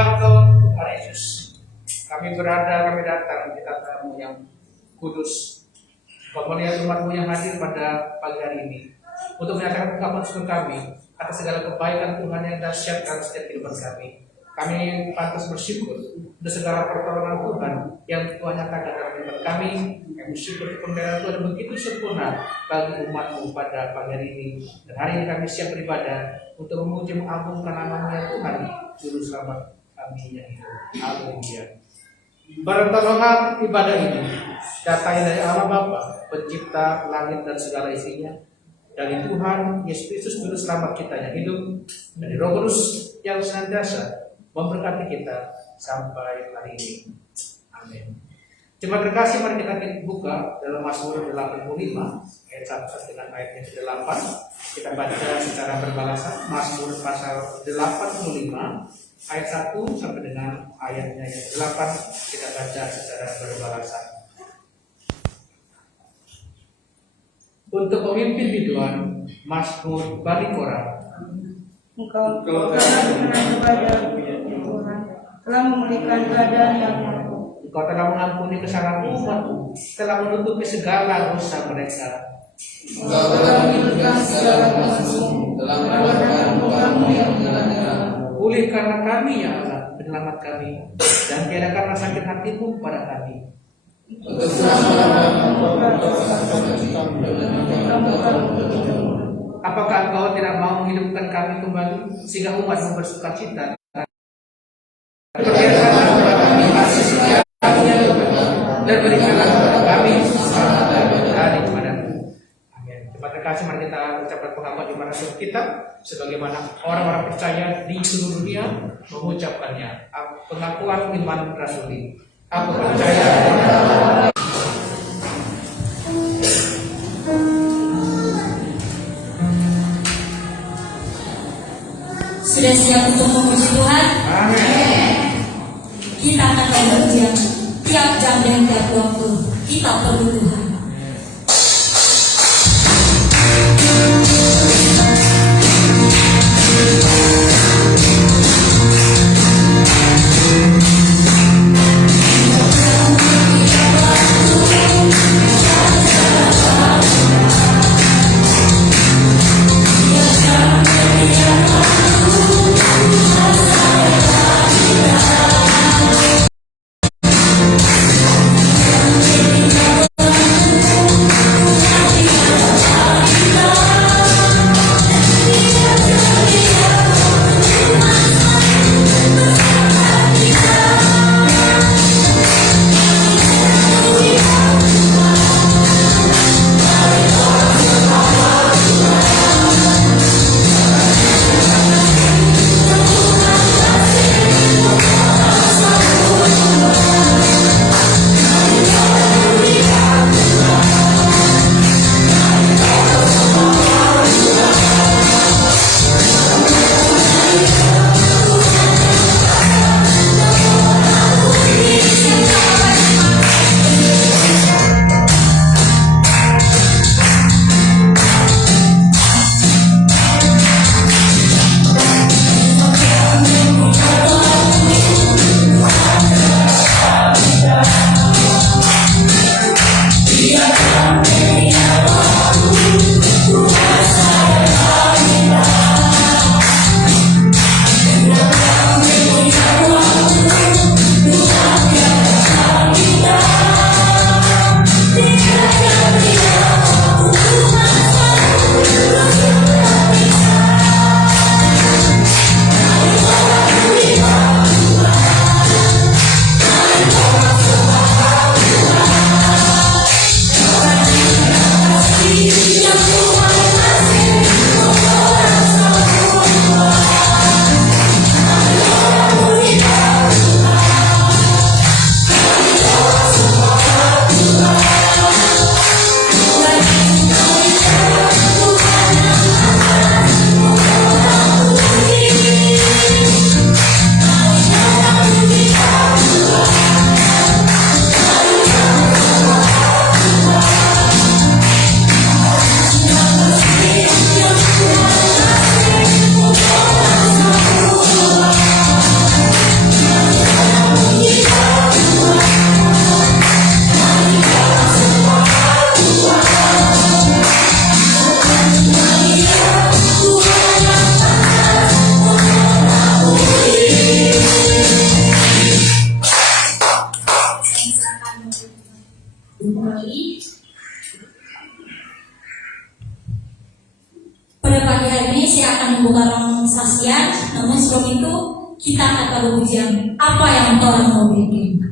Tuhan Yesus, kami datang di tamu yang kudus. Kau melihat umat-Mu yang hadir pada pagi hari ini untuk menyatakan ungkapan syukur kami atas segala kebaikan Tuhan yang dahsyat dalam setiap kehidupan kami. Kami pantas bersyukur untuk segala pertolongan Tuhan yang Tuhan nyatakan dalam kehidupan kami. Kami bersyukur pemberian Tuhan begitu sempurna bagi umat-Mu pada pagi hari ini. Dan hari ini kami siap beribadah untuk memuji mengagungkan nama-Mu ya Tuhan, Juru Selamat kami yang hidup. Haleluya. Pertolongan ibadah ini datangnya dari Allah Bapa, Pencipta langit dan segala isinya, dari Tuhan Yesus Kristus Juru Selamat kita yang hidup, dari Roh Kudus yang senantiasa memberkati kita sampai hari ini. Amin. Jemaat terkasih, mari kita buka dalam Mazmur 85 ayat 1 dengan ayatnya 8. Kita baca secara berbalasan. Mazmur pasal 85 ayat 1 sampai dengan ayatnya yang 8. Kita baca secara berbalasan. Untuk pemimpin biduan, Mazmur Bani Korah. Engkau kepada Tuhan telah memulihkan badan yang mampu. Engkau telah mengampuni kesalahan umat-Mu, telah menutupi segala dosa mereka. Engkau telah menghidupkan segala musuh-Mu, telah merawatkan muka-Mu yang terang. Pulih karena kami ya Allah, penyelamat kami, dan tiadakanlah sakit hati-Mu pada kami. Apakah Engkau tidak mau menghidupkan kami kembali sehingga umat-Mu bersuka cita? Perlihatkanlah kepada kami kasih setia-Mu ya Tuhan, dan berikanlah kepada kami dari kepada-Mu. Amin. Terima kasih, mari kita ucapkan pengakuan iman rasul kita sebagaimana orang-orang percaya di seluruh dunia mengucapkannya. Pengakuan iman rasuli. Aku percaya sudah siap untuk memuji Tuhan? Amin. Kita akan berdiam tiap jam dan tiap waktu. Kita perlu Tuhan. nongkrong itu kita kata ujian apa yang Tuhan mau bikin.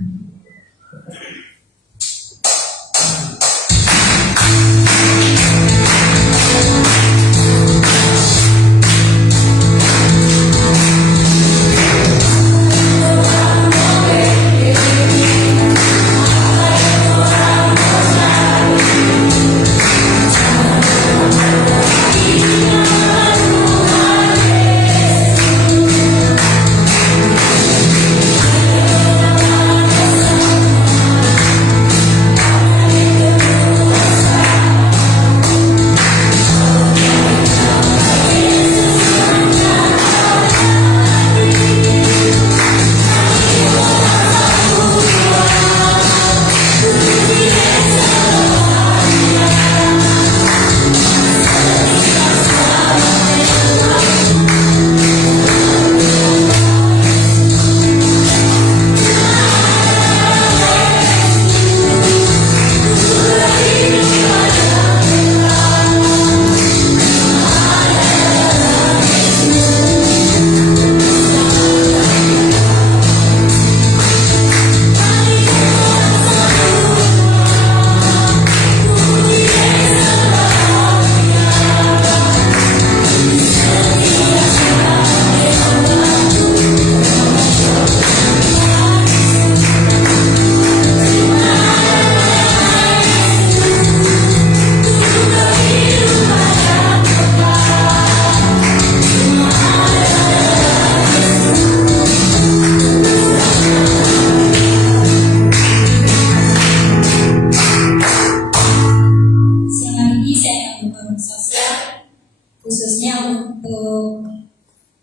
Khususnya untuk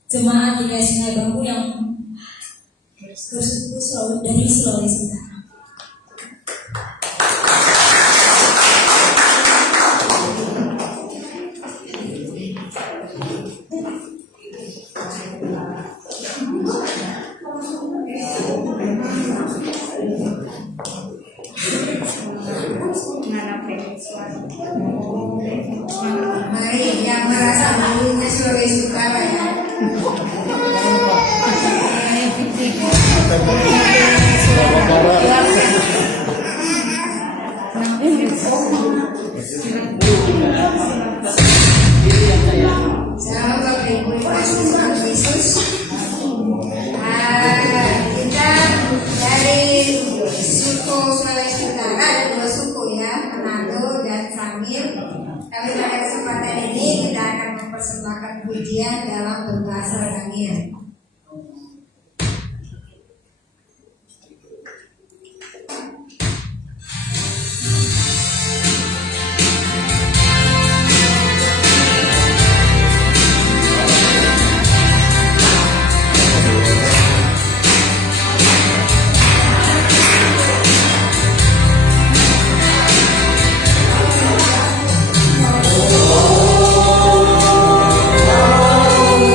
jemaat di Sungai Bambu yang dari Sulawesi Utara. Mari yang merasa dulunya Sulawesi Utara ya. Selamat Bapak Ibu kasih Tuhan Yesus. Kita dari suku Sulawesi Utara ada dua suku ya, Manado dan Sangir. Kami pada kesempatan ini kita akan mempersembahkan pujian dalam berbahasa Sangir. Oh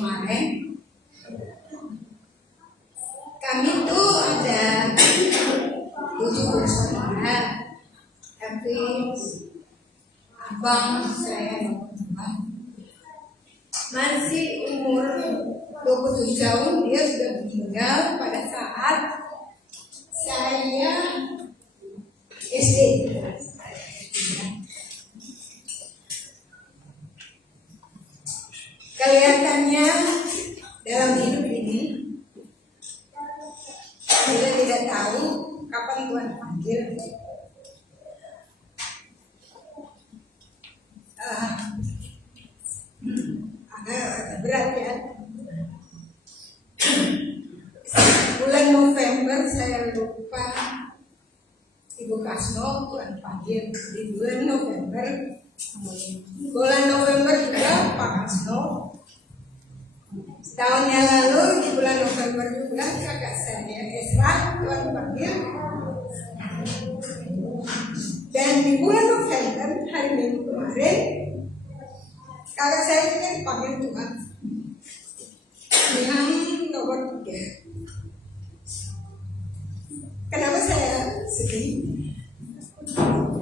kemarin, kami tuh ada 7 bersaudara, tapi abang saya masih umur 27 tahun, dia sudah meninggal pada saat saya SD. Kelihatannya dalam hidup ini kita tidak tahu kapan Tuhan panggil. Agak berat ya. Bulan November saya lupa Ibu Kasno Tuhan panggil di bulan November. Bulan November juga Pak Kasno. Tahun yang lalu di bulan November juga kakak saya Esra Tuhan panggil. Dan di bulan November hari Minggu kemarin kakak saya juga dipanggil Tuhan yang nomor 3. Kenapa saya sedih?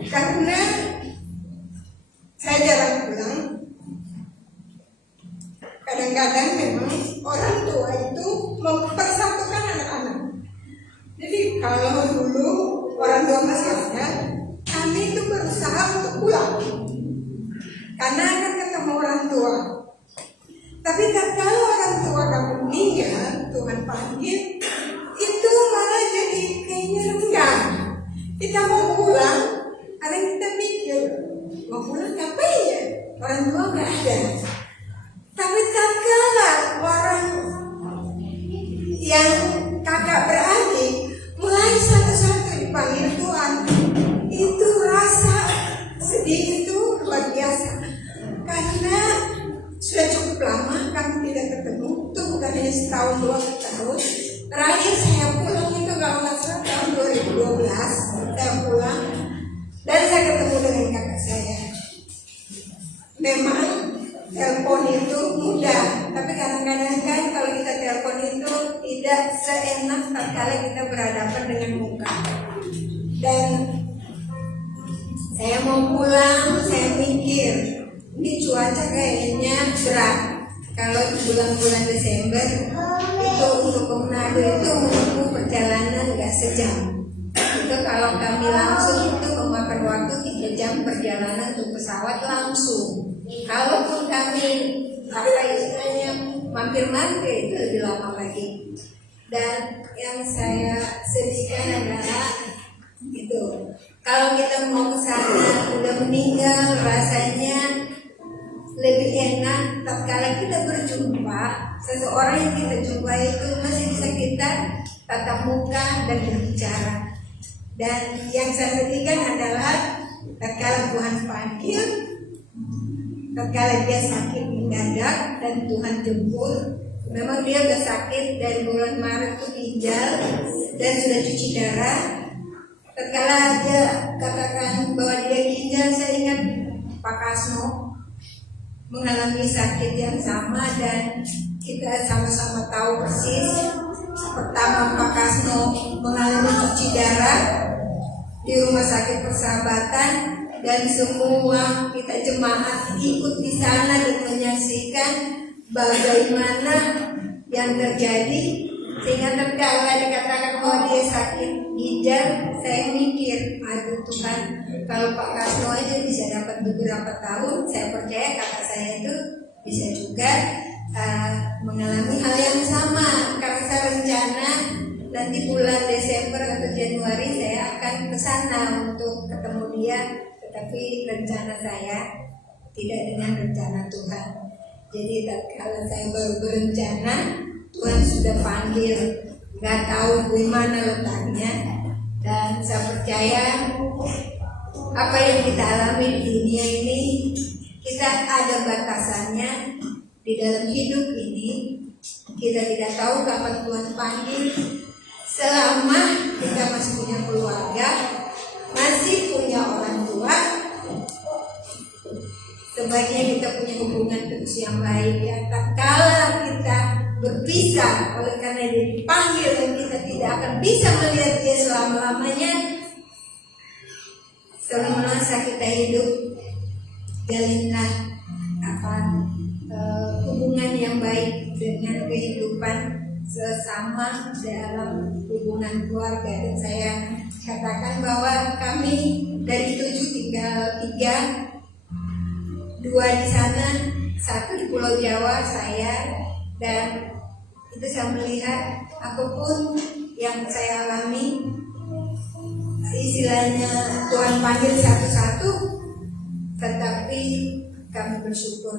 Karena saya jarang pulang. Kadang-kadang memang orang tua itu mempersatukan anak-anak. Jadi kalau dulu orang tua masih ada, kami itu berusaha untuk pulang karena akan ketemu orang tua. Tapi kalau orang tua kami meninggal, Tuhan panggil, itu malah jadi kayaknya renggang. Kita mau pulang, kadang kita mikir, mau pulang ngapain ya? Orang tua nggak ada. Tapi tatkala orang yang kakak beradik mulai satu-satu dipanggil Tuhan, itu rasa sedih itu luar biasa. Karena sudah cukup lama kami tidak ketemu, itu bukan hanya setahun 2 tahun. Terakhir saya pulang itu kalau nggak salah tahun 2012 saya pulang dan saya ketemu dengan kakak saya. Memang telepon itu mudah, tapi kadang-kadang kan kalau kita telepon itu tidak seenak tatkala kita berhadapan dengan muka. Dan saya mau pulang, saya mikir ini cuaca kayaknya berat. Kalau bulan-bulan Desember itu untuk ke Manado itu menempuh perjalanan nggak sejam. Itu kalau kami langsung itu memakan waktu 3 jam perjalanan untuk pesawat langsung. Kalaupun kami apa istilahnya mampir-mampir itu lebih lama lagi. Dan yang saya sedihkan adalah itu kalau kita mau ke sana udah meninggal rasanya lebih enak tatkala kita berjumpa seseorang yang kita jumpa itu masih bisa kita tatap muka dan berbicara. Dan yang saya sedihkan adalah tatkala Tuhan panggil, tatkala dia sakit mendadak dan Tuhan jemput. Memang dia udah sakit dari bulan Maret tuh ginjal dan sudah cuci darah. Tatkala dia katakan bahwa dia ginjal, saya ingat Pak Kasno mengalami sakit yang sama dan kita sama-sama tahu persis. Pertama Pak Kasno mengalami cuci darah di Rumah Sakit Persahabatan dan semua kita jemaat ikut di sana dan menyaksikan bagaimana yang terjadi. Sehingga tatkala dikatakan bahwa dia sakit ginjal, saya mikir, aduh Tuhan, kalau Pak Kasno aja bisa dapat beberapa tahun, saya percaya kakak saya itu bisa juga mengalami hal yang sama. Karena saya rencana nanti bulan Desember atau Januari saya akan ke sana untuk ketemu dia, tetapi rencana saya tidak dengan rencana Tuhan. Jadi tatkala saya baru berencana, Tuhan sudah panggil, nggak tahu di mana letaknya. Dan saya percaya apa yang kita alami di dunia ini, kita ada batasannya. Di dalam hidup ini kita tidak tahu kapan Tuhan panggil. Selama kita masih punya keluarga, masih punya orang tua, sebaiknya kita punya hubungan terus yang baik ya. Tak kala kita berpisah oleh karena dia dipanggil dan kita tidak akan bisa melihat dia selama-lamanya, selama kita hidup, jalinlah hubungan yang baik dengan kehidupan sesama dalam hubungan keluarga. Dan saya katakan bahwa kami dari 7 tinggal 3, 2 di sana, 1 di Pulau Jawa saya, dan itu saya melihat apapun yang saya alami, istilahnya Tuhan panggil satu-satu, tetapi kami bersyukur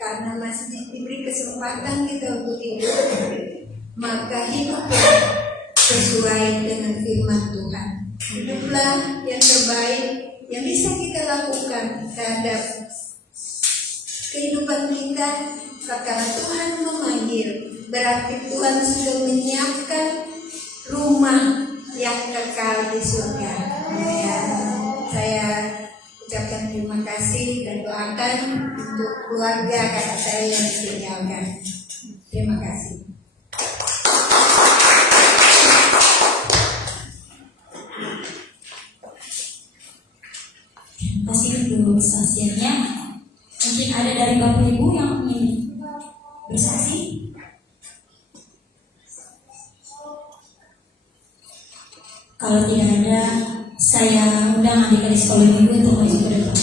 karena masih diberi kesempatan kita untuk hidup, maka hiduplah sesuai dengan firman Tuhan. Hiduplah yang terbaik yang bisa kita lakukan terhadap kehidupan kita. Karena Tuhan memanggil, berarti Tuhan sudah menyiapkan rumah yang kekal di surga. Ya, saya ucapkan terima kasih dan doakan untuk keluarga kakak saya yang ditinggalkan. Terima kasih. Terima kasih untuk kesaksiannya. Mungkin ada dari Bapak Ibu yang ingin bersaksi. Kalau tidak ada, saya undang adik-adik sekolah minggu untuk maju ke depan.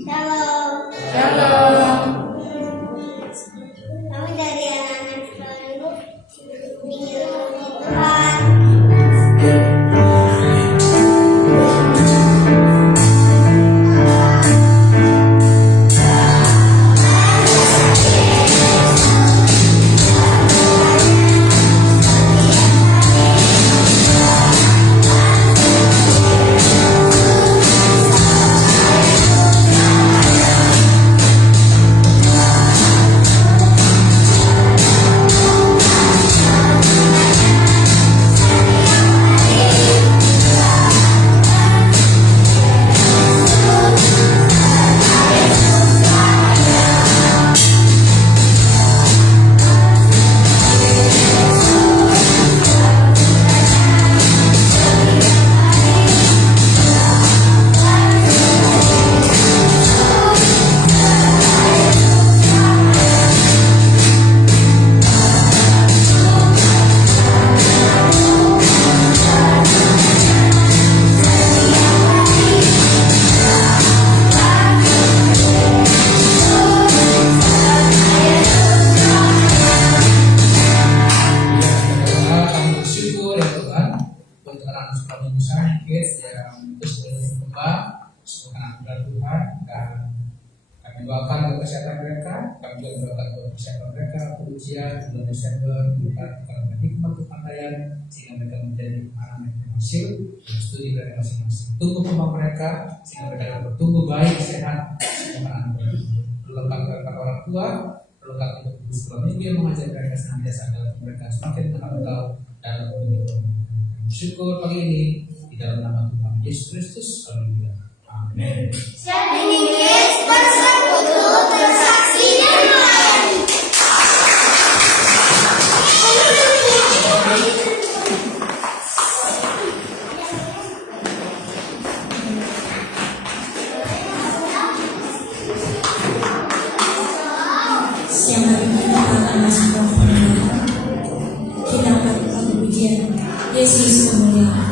Shalom. Shalom. Kami dari anak-anak sekolah minggu ingin Tuhan. Doakan untuk kesehatan mereka, kami juga doakan untuk kesehatan mereka, ujian bulan Desember, karena hikmat kepandaian sehingga mereka menjadi anak yang berhasil studi mereka masing-masing. Tumbuh kembang mereka sehingga mereka dapat bertumbuh baik, sehat, anak lengkap kepada orang tua, lengkap untuk guru sekolah minggu yang mengajar mereka senantiasa agar mereka semakin mengenal Engkau dalam kehidupan. Syukur pagi ini di dalam nama Tuhan Yesus Kristus. Haleluya. Amin. Bersaksi dan melayani. Siang hari kita akan masuk ke pendengaran. Kita akan buka pujian Yesus memuliakan.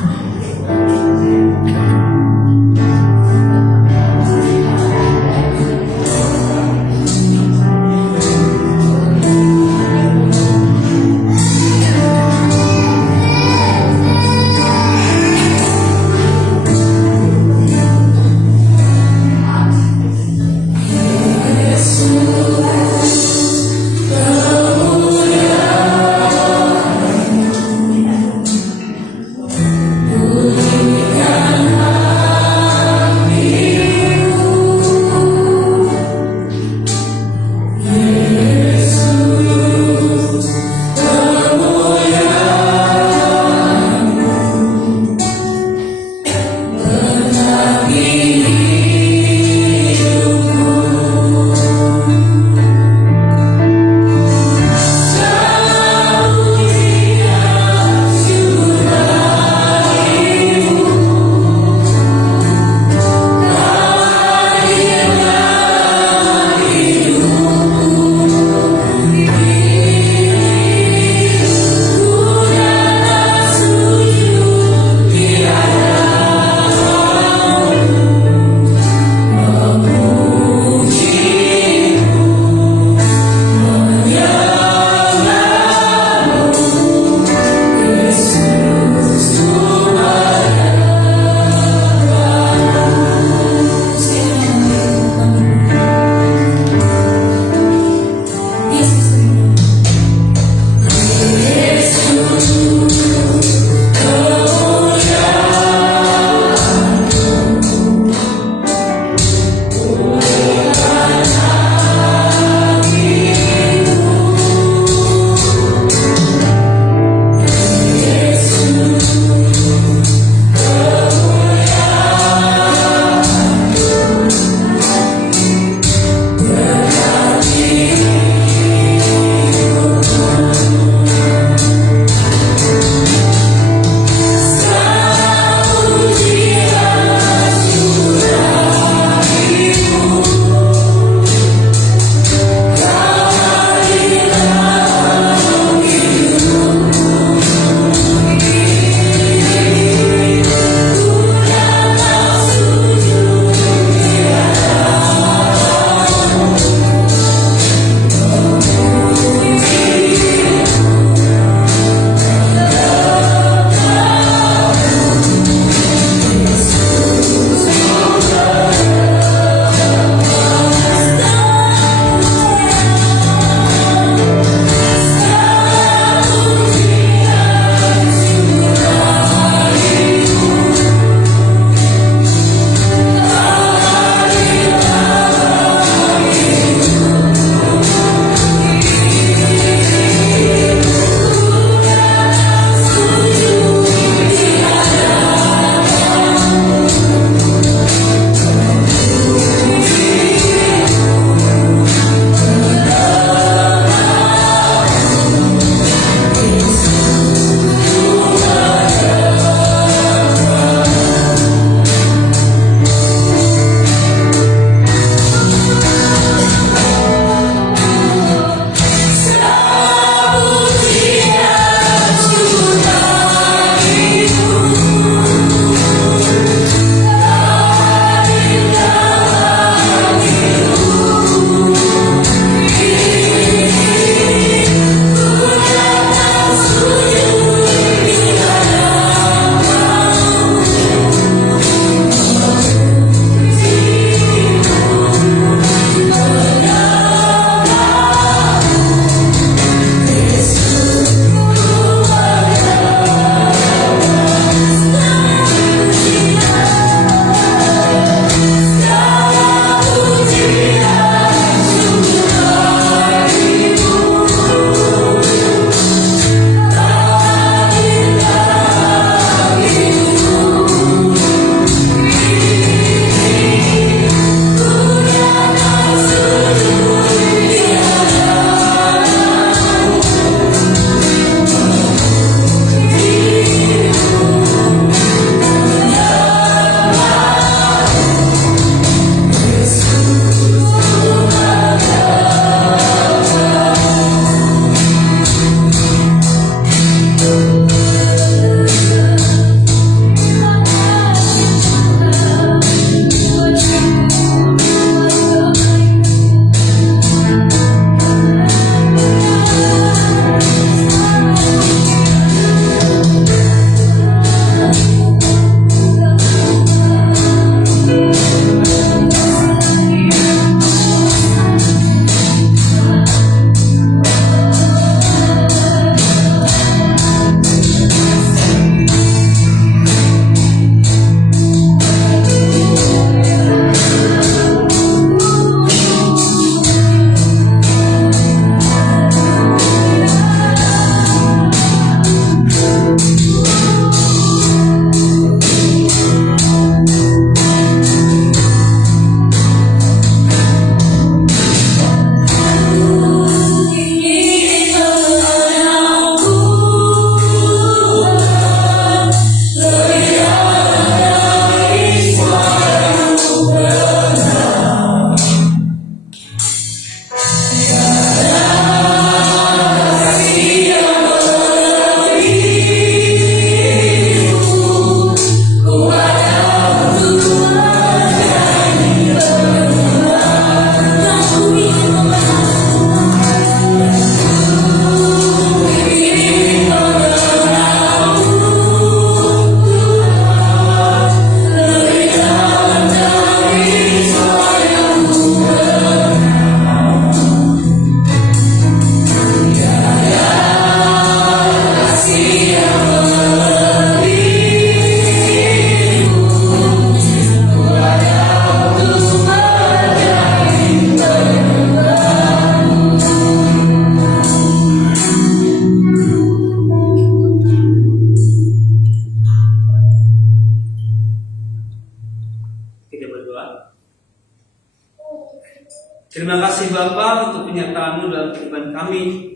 Terima kasih Bapa untuk penyertaan-Mu dalam kehidupan kami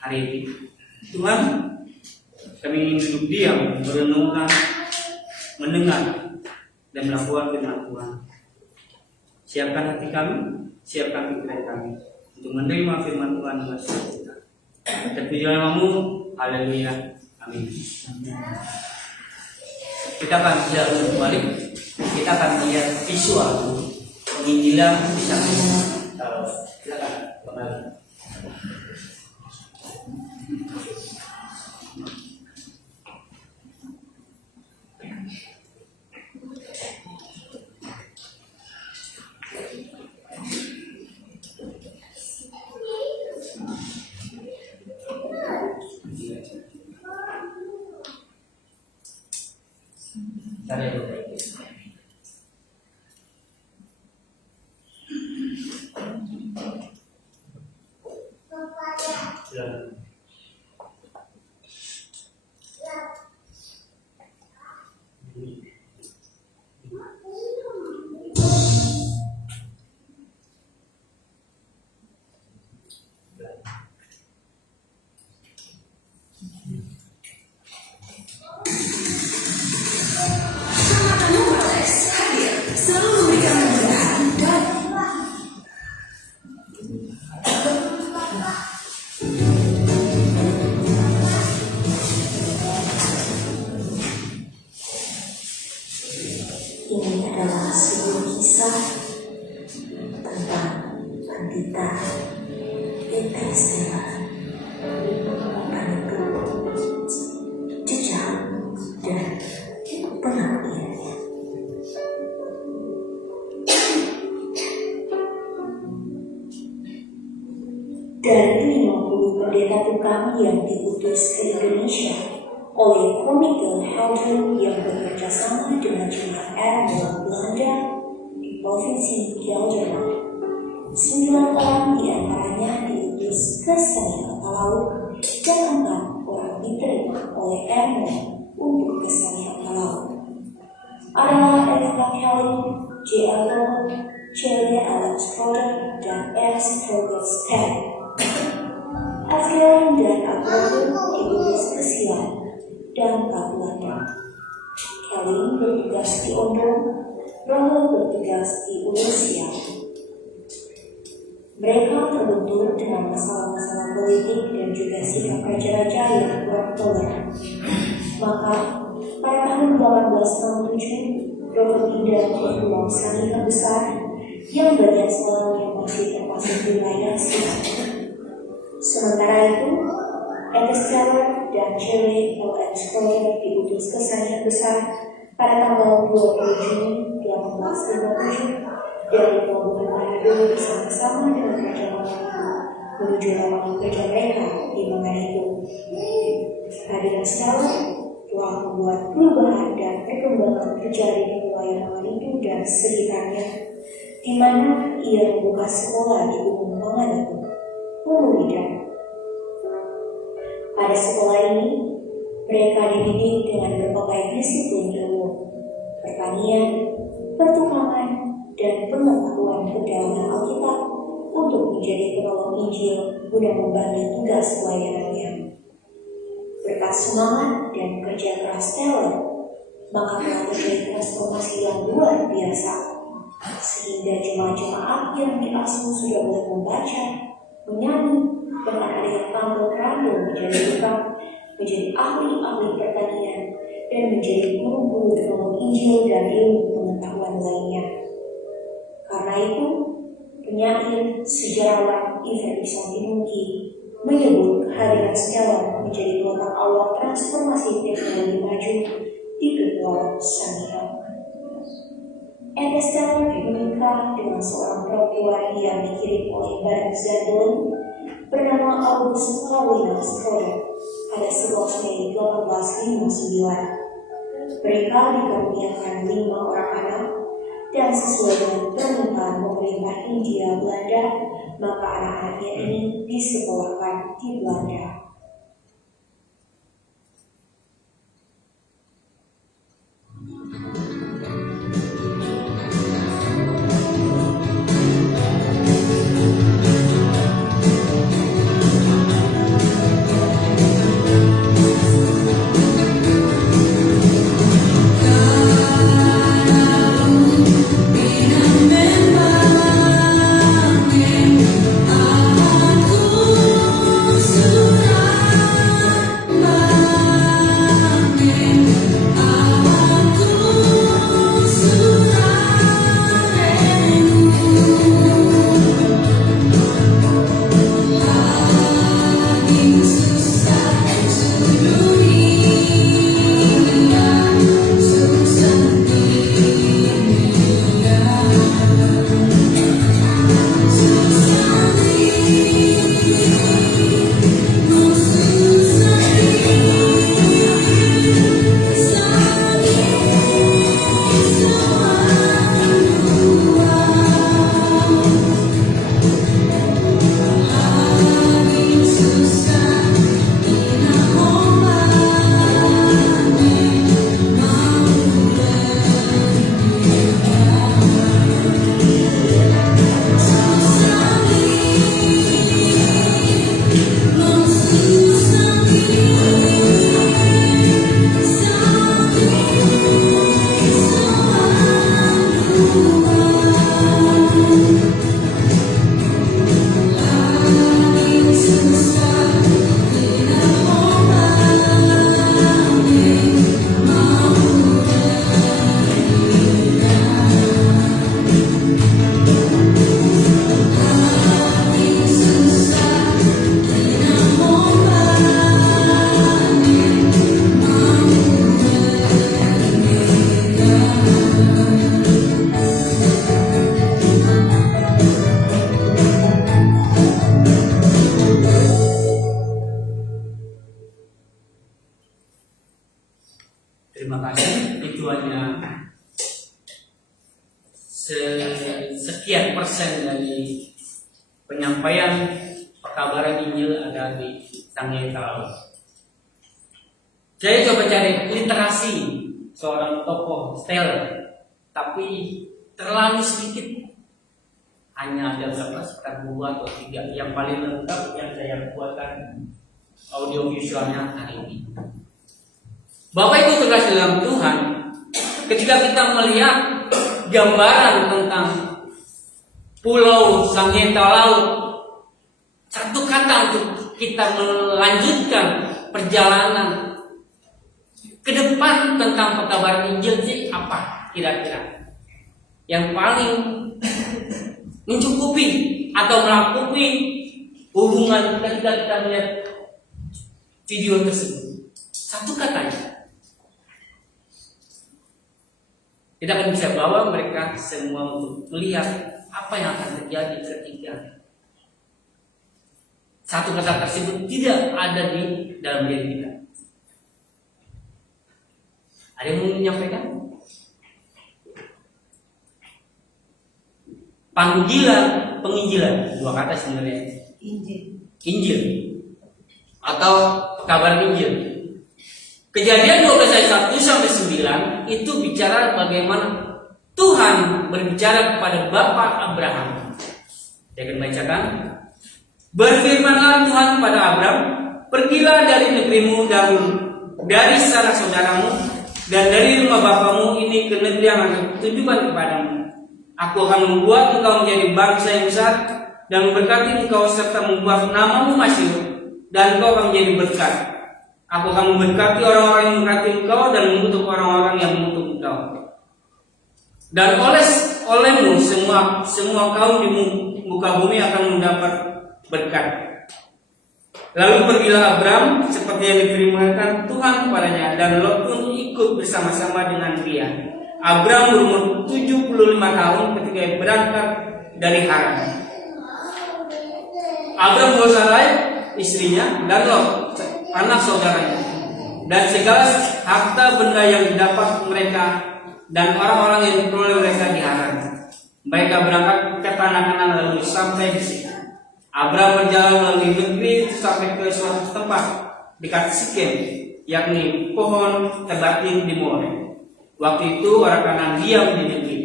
hari ini. Tuhan, kami ingin duduk diam, merenungkan, mendengar, dan melakukan firman Tuhan. Siapkan hati kami, siapkan pikiran kami untuk menerima firman Tuhan dalam kita. Terpujilah nama-Mu, haleluya, amin. Kita akan belajar kembali. Kita akan melihat visual penginjilan bisa silakan kembali. Ini adalah sebuah kisah tentang Andita Interstellar. Bukan itu jejak dan pengertiannya. Dari 50 pendeta tukang yang diutus ke Indonesia oleh Komite Helden yang bekerja sama dengan jemaat Ermelo Belanda di Provinsi Gelderland. 9 orang diantaranya diutus ke Seni Laut dan 4 orang diterima oleh Ermelo untuk ke Seni Laut. Adalah Eva Kelly, J. Allen, Celia Alex Trotter, dan S. Fergus Penn. Asgaren dan Apollo diutus ke Siam dan Belanda. Kelly bertugas di Ondo, Rohel bertugas di Rusia. Mereka terbentur dengan masalah-masalah politik dan juga sikap raja-raja yang kurang toleran. Maka pada tahun 1867, Rohel pindah ke Pulau Sangihe Besar yang bagian selatan yang masih termasuk wilayah Siam. Sementara itu, Interstellar dan Cherry L.M. Schroeder diutus ke Sangihe Besar pada tanggal 20 Juni 1857 dari pelabuhan Manado bersama-sama dengan Raja Manado menuju lapangan kerja mereka di Manado. Kehadiran Stellar telah membuat perubahan dan perkembangan terjadi di wilayah Manado dan sekitarnya, di mana ia membuka sekolah di Gunung Manado, Pemuridan. Pada sekolah ini, mereka dididik dengan berbagai disiplin ilmu, pertanian, pertukangan, dan pengetahuan kedalaman Alkitab untuk menjadi penolong Injil guna membantu tugas pelayanannya. Berkat semangat dan kerja keras Taylor, maka telah terjadi transformasi yang luar biasa, sehingga jemaat-jemaat yang diasuh sudah boleh membaca, menyanyi, bahkan ada yang tampil rando menjadi tukang, menjadi ahli-ahli pertanian, dan menjadi guru-guru penolong Injil dan ilmu pengetahuan lainnya. Karena itu, penyair, sejarawan Ivan Isambinuki menyebut kehadiran Stellar menjadi gelombang awal transformasi teknologi maju di Kepulauan Sangihe. Interstellar menikah dengan seorang perempuan yang dikirim oleh Baron Zadon bernama August Paulina Schroeder pada 11 Mei 1859. Mereka dikaruniakan 5 orang anak, dan sesuai dengan permintaan pemerintah Hindia Belanda, maka anak-anaknya ini disekolahkan di Belanda. dari penyampaian pekabaran Injil ada di Sangyeta Laut. Saya coba cari literasi seorang tokoh Stel, tapi terlalu sedikit. Hanya ada berapa, sekitar 2 atau 3 yang paling lengkap yang saya buatkan audiovisualnya hari ini. Bapak Ibu terkasih dalam Tuhan, ketika kita melihat gambaran tentang Pulau Sangyeta Laut, satu kata untuk kita melanjutkan perjalanan ke depan tentang pekabaran Injil sih apa kira-kira yang paling mencukupi atau melengkapi hubungan ketika kita melihat video tersebut? Satu katanya, kita akan bisa bawa mereka semua untuk melihat apa yang akan terjadi ketika satu kata tersebut tidak ada di dalam diri kita. Ada yang mau menyampaikan? Panggilan, penginjilan, 2 kata sebenarnya. Injil atau pekabaran Injil. Kejadian 12 ayat 1 sampai 9 itu bicara bagaimana Tuhan berbicara kepada Bapak Abraham. Saya akan bacakan. Berfirmanlah Tuhan pada Abraham, pergilah dari negerimu dan dari sanak saudaramu dan dari rumah bapamu ini ke negeri yang akan kutunjukkan kepadamu. Aku akan membuat engkau menjadi bangsa yang besar dan memberkati engkau serta membuat namamu masyhur dan engkau akan menjadi berkat. Aku akan memberkati orang-orang yang memberkati engkau dan mengutuk orang-orang yang mengutuk engkau. Dan olehmu semua kaum di muka bumi akan mendapat berkat. Lalu pergilah Abraham seperti yang difirmankan Tuhan kepadanya, dan Lot pun ikut bersama-sama dengan dia. Abraham berumur 75 tahun ketika berangkat dari Haran. Abraham membawa Sarai istrinya dan Lot anak saudaranya dan segala harta benda yang didapat mereka dan orang-orang yang diperoleh mereka di Haran. Mereka berangkat ke tanah Kanaan lalu sampai di sini. Abraham berjalan melalui negeri sampai ke suatu tempat dekat Sikem, yakni pohon terbatin di More. Waktu itu orang Kanaan diam di negeri.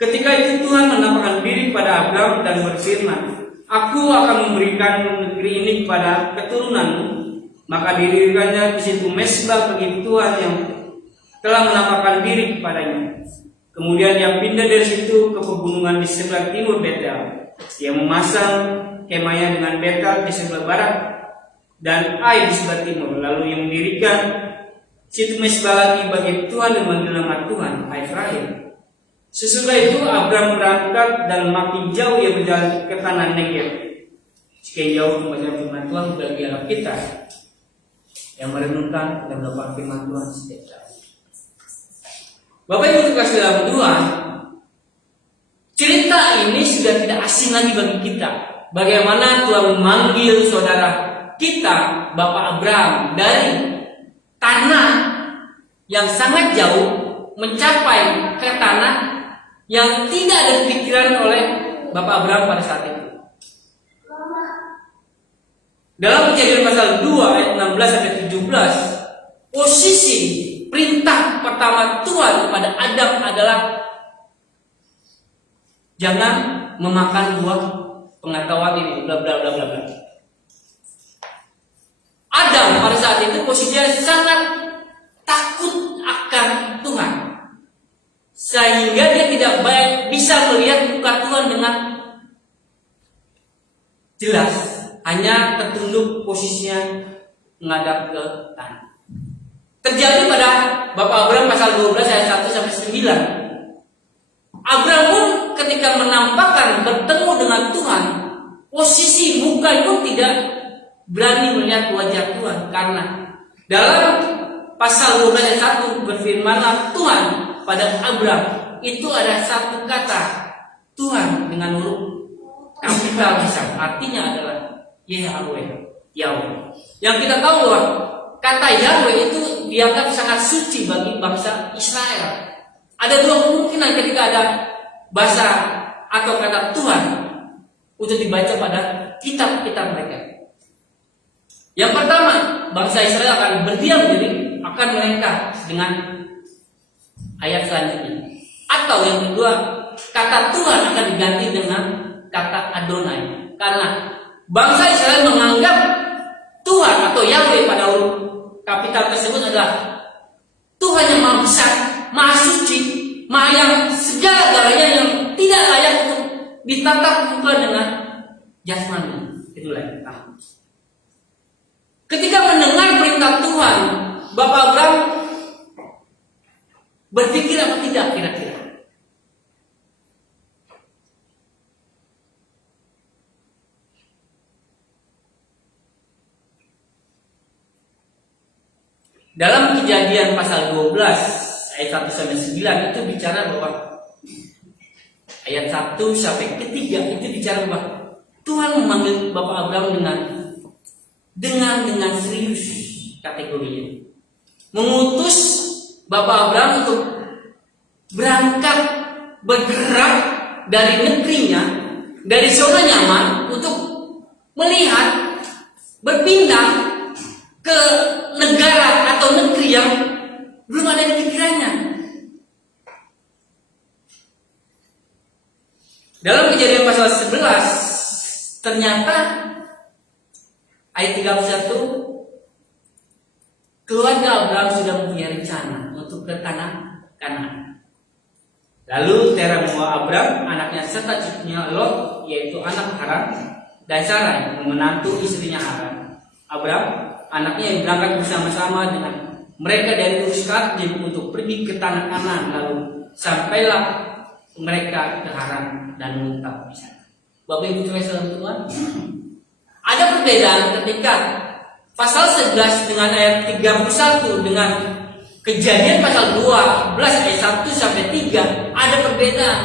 Ketika itu Tuhan menampakkan diri pada Abraham dan berfirman, Aku akan memberikan negeri ini kepada keturunanmu. Maka didirikannya di situ mesbah bagi Tuhan yang telah menampakkan diri kepadanya. Kemudian dia pindah dari situ ke pegunungan di sebelah timur Betel. Dia memasang kemahnya dengan Betel di sebelah barat dan Ai di sebelah timur. Lalu ia mendirikan situ mesbah lagi bagi Tuhan dan memanggil nama Tuhan, Ai-Frahim. Sesudah itu Abraham berangkat dan makin jauh ia berjalan ke tanah Negev. Sekian jauh membaca firman Tuhan bagi anak kita yang merenungkan dan melakukan firman Tuhan setiap saat. Bapak Ibu terkasih dalam Tuhan, cerita ini sudah tidak asing lagi bagi kita. Bagaimana Tuhan memanggil saudara kita, Bapak Abraham, dari tanah yang sangat jauh mencapai ke tanah yang tidak ada pikiran oleh Bapak Abraham pada saat itu. Dalam Kejadian pasal 2 ayat 16 sampai 17, posisi perintah pertama Tuhan kepada Adam adalah jangan memakan buah pengetahuan ini, bla bla bla bla bla. Adam pada saat itu posisinya sangat takut akan Tuhan, sehingga dia tidak baik bisa melihat muka Tuhan dengan jelas, hanya tertunduk posisinya menghadap ke tanah. Terjadi pada Bapak Abraham pasal 12 ayat 1 sampai 9. Abraham pun ketika menampakkan bertemu dengan Tuhan, posisi muka pun tidak berani melihat wajah Tuhan, karena dalam pasal 12 ayat 1 berfirmanlah Tuhan pada Abraham, itu ada satu kata Tuhan dengan huruf kapital besar, artinya adalah Yahweh. Yang kita tahu bahwa kata Yahweh itu dianggap sangat suci bagi bangsa Israel. Ada dua kemungkinan ketika ada bahasa atau kata Tuhan untuk dibaca pada kitab-kitab mereka. Yang pertama, bangsa Israel akan berdiam diri, akan melengkah dengan ayat selanjutnya. Atau yang kedua, kata Tuhan akan diganti dengan kata Adonai. Karena bangsa Israel menganggap Tuhan atau Yahweh pada huruf kapital tersebut adalah Tuhan yang maha besar, maha suci, maha yang segala-galanya yang tidak layak untuk ditatap muka dengan jasmani. Itulah yang pertama. Ketika mendengar perintah Tuhan, Bapak Abraham berpikir apa tidak kira-kira? Dalam Kejadian pasal 12 ayat 1 sampai 9 itu bicara bahwa ayat 1 sampai ketiga itu bicara bahwa Tuhan memanggil Bapak Abraham dengan serius kategorinya. Mengutus Bapak Abraham untuk berangkat bergerak dari negerinya, dari zona nyaman untuk melihat berpindah ke negara atau negeri yang belum ada di pikirannya. Dalam Kejadian pasal 11 ternyata ayat 31, keluarga Abraham sudah mempunyai rencana untuk ke tanah Kanaan. Lalu Terah membawa Abraham, anaknya serta cucunya Lot, yaitu anak Haran, dan Sarai, menantu istrinya Haran. Abraham, anaknya yang berangkat bersama-sama dengan mereka dari Ur Kasdim untuk pergi ke tanah Kanaan. Lalu sampailah mereka ke Haran dan menetap di sana. Bapak Ibu saudara Tuhan, ada perbedaan ketika pasal 11 dengan ayat 31 dengan Kejadian pasal 12 ayat 1 sampai 3 ada perbedaan.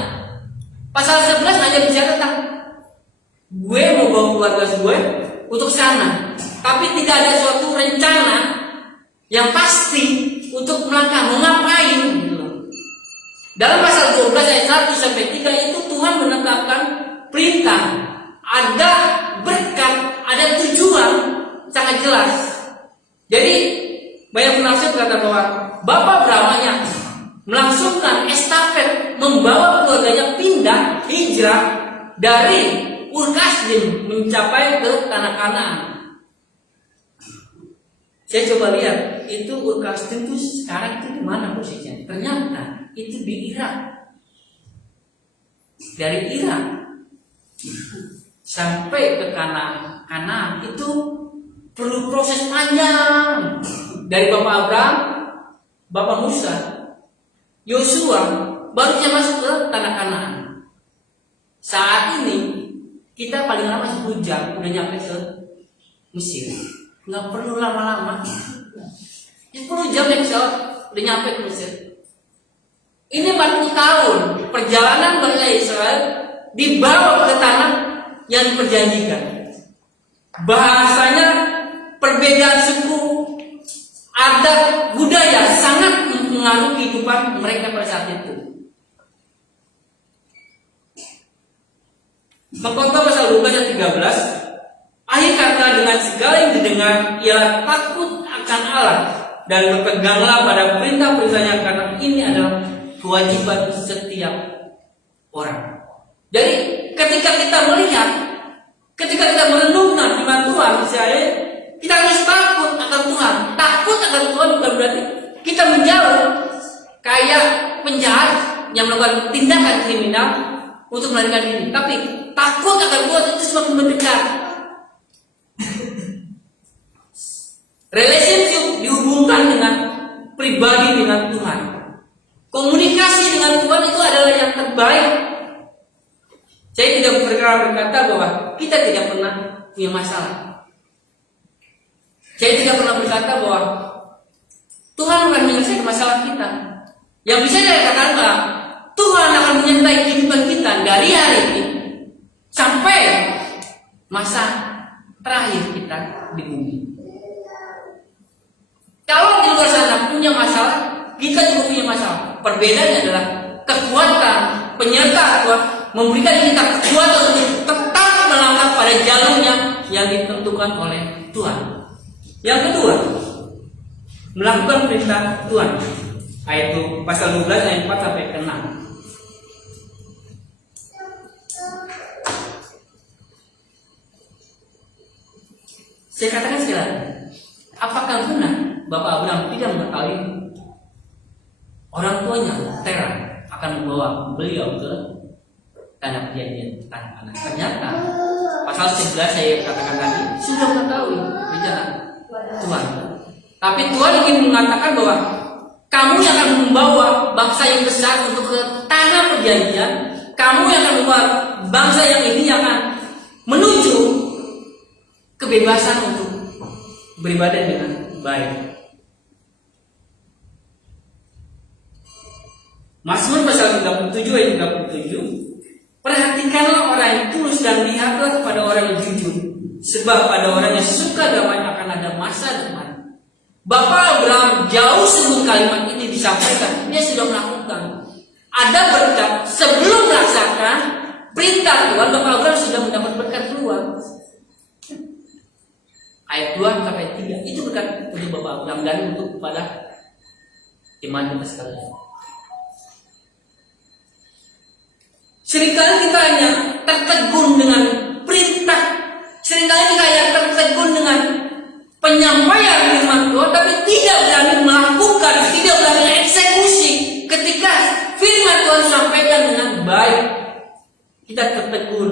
Pasal 11 hanya bicara tentang gue mau bawa keluarga gue untuk sana, tapi tidak ada suatu rencana yang pasti untuk melangkah mau ngapain. Dalam pasal 12 ayat 1 sampai 3 itu Tuhan menetapkan perintah, ada berkat, ada tujuan sangat jelas. Jadi banyak penafsir berkata bahwa Bapak Abraham melangsungkan estafet membawa keluarganya pindah hijrah dari Ur Kasdim mencapai ke tanah Kanaan. Saya coba lihat itu Ur Kasdim itu sekarang itu di mana posisinya? Ternyata itu di Irak. Dari Irak sampai ke Kanaan itu perlu proses panjang. Dari Bapak Abraham, Bapak Musa, Yosua baru dia masuk ke tanah Kanaan. Saat ini kita paling lama 10 jam udah nyampe ke Mesir. Nggak perlu lama-lama. 10 jam ya udah nyampe ke Mesir. Ini 40 tahun perjalanan bangsa Israel dibawa ke tanah yang diperjanjikan. Bahasanya perbedaan suku, adat, budaya sangat mempengaruhi kehidupan mereka pada saat itu. Pengkhotbah pasal 12 ayat 13, akhir kata dengan segala yang didengar ialah takut akan Allah dan berpeganglah pada perintah-perintahnya, karena ini adalah kewajiban setiap orang. Jadi ketika kita melihat, ketika kita merenungkan firman Tuhan, kita harus takut akan Tuhan. Takut akan Tuhan bukan berarti kita menjauh kayak penjahat yang melakukan tindakan kriminal untuk melarikan diri. Tapi takut akan Tuhan itu semakin mendekat. Relationship dihubungkan dengan pribadi dengan Tuhan. Komunikasi dengan Tuhan itu adalah yang terbaik. Saya tidak berkata bahwa kita tidak pernah punya masalah. Saya tidak pernah berkata bahwa Tuhan akan menyelesaikan masalah kita. Yang bisa saya katakan bahwa Tuhan akan menyertai kehidupan kita dari hari ini sampai masa terakhir kita di bumi. Kalau di luar sana punya masalah, kita juga punya masalah. Perbedaannya adalah kekuatan penyertaan Tuhan memberikan kita kekuatan untuk tetap melangkah pada jalurnya yang ditentukan oleh Tuhan. Yang kedua, melakukan perintah Tuhan. Ayat itu pasal 12 ayat 4 sampai ke 6. Saya katakan sekali lagi, apakah benar Bapak Abraham tidak mengetahui orang tuanya Terah akan membawa beliau ke tanah perjanjian, tanah Kanaan? Ternyata pasal 11 saya katakan tadi sudah mengetahui rencana Tuhan. Tapi Tuhan ingin mengatakan bahwa kamu yang akan membawa bangsa yang besar untuk ke tanah perjanjian. Kamu yang akan membawa bangsa yang ini yang akan menuju kebebasan untuk beribadah dengan baik. Mazmur pasal 37 ayat 37. Perhatikanlah orang yang tulus dan lihatlah kepada orang yang jujur, sebab pada orang yang suka damai akan ada masa depan. Bapak Abraham jauh sebelum kalimat ini disampaikan, dia sudah melakukan. Ada berkat sebelum melaksanakan perintah Tuhan. Bapak Abraham sudah mendapat berkat keluar. Ayat 2 sampai 3 itu berkat untuk Bapak Abraham dan untuk kepada iman kita sekalian. Seringkali kita hanya tertegun dengan perintah, seringkali kita hanya tertegun dengan penyampaian firman Tuhan, tapi tidak berani melakukan, tidak berani eksekusi ketika firman Tuhan sampaikan dengan baik. Kita tertegun,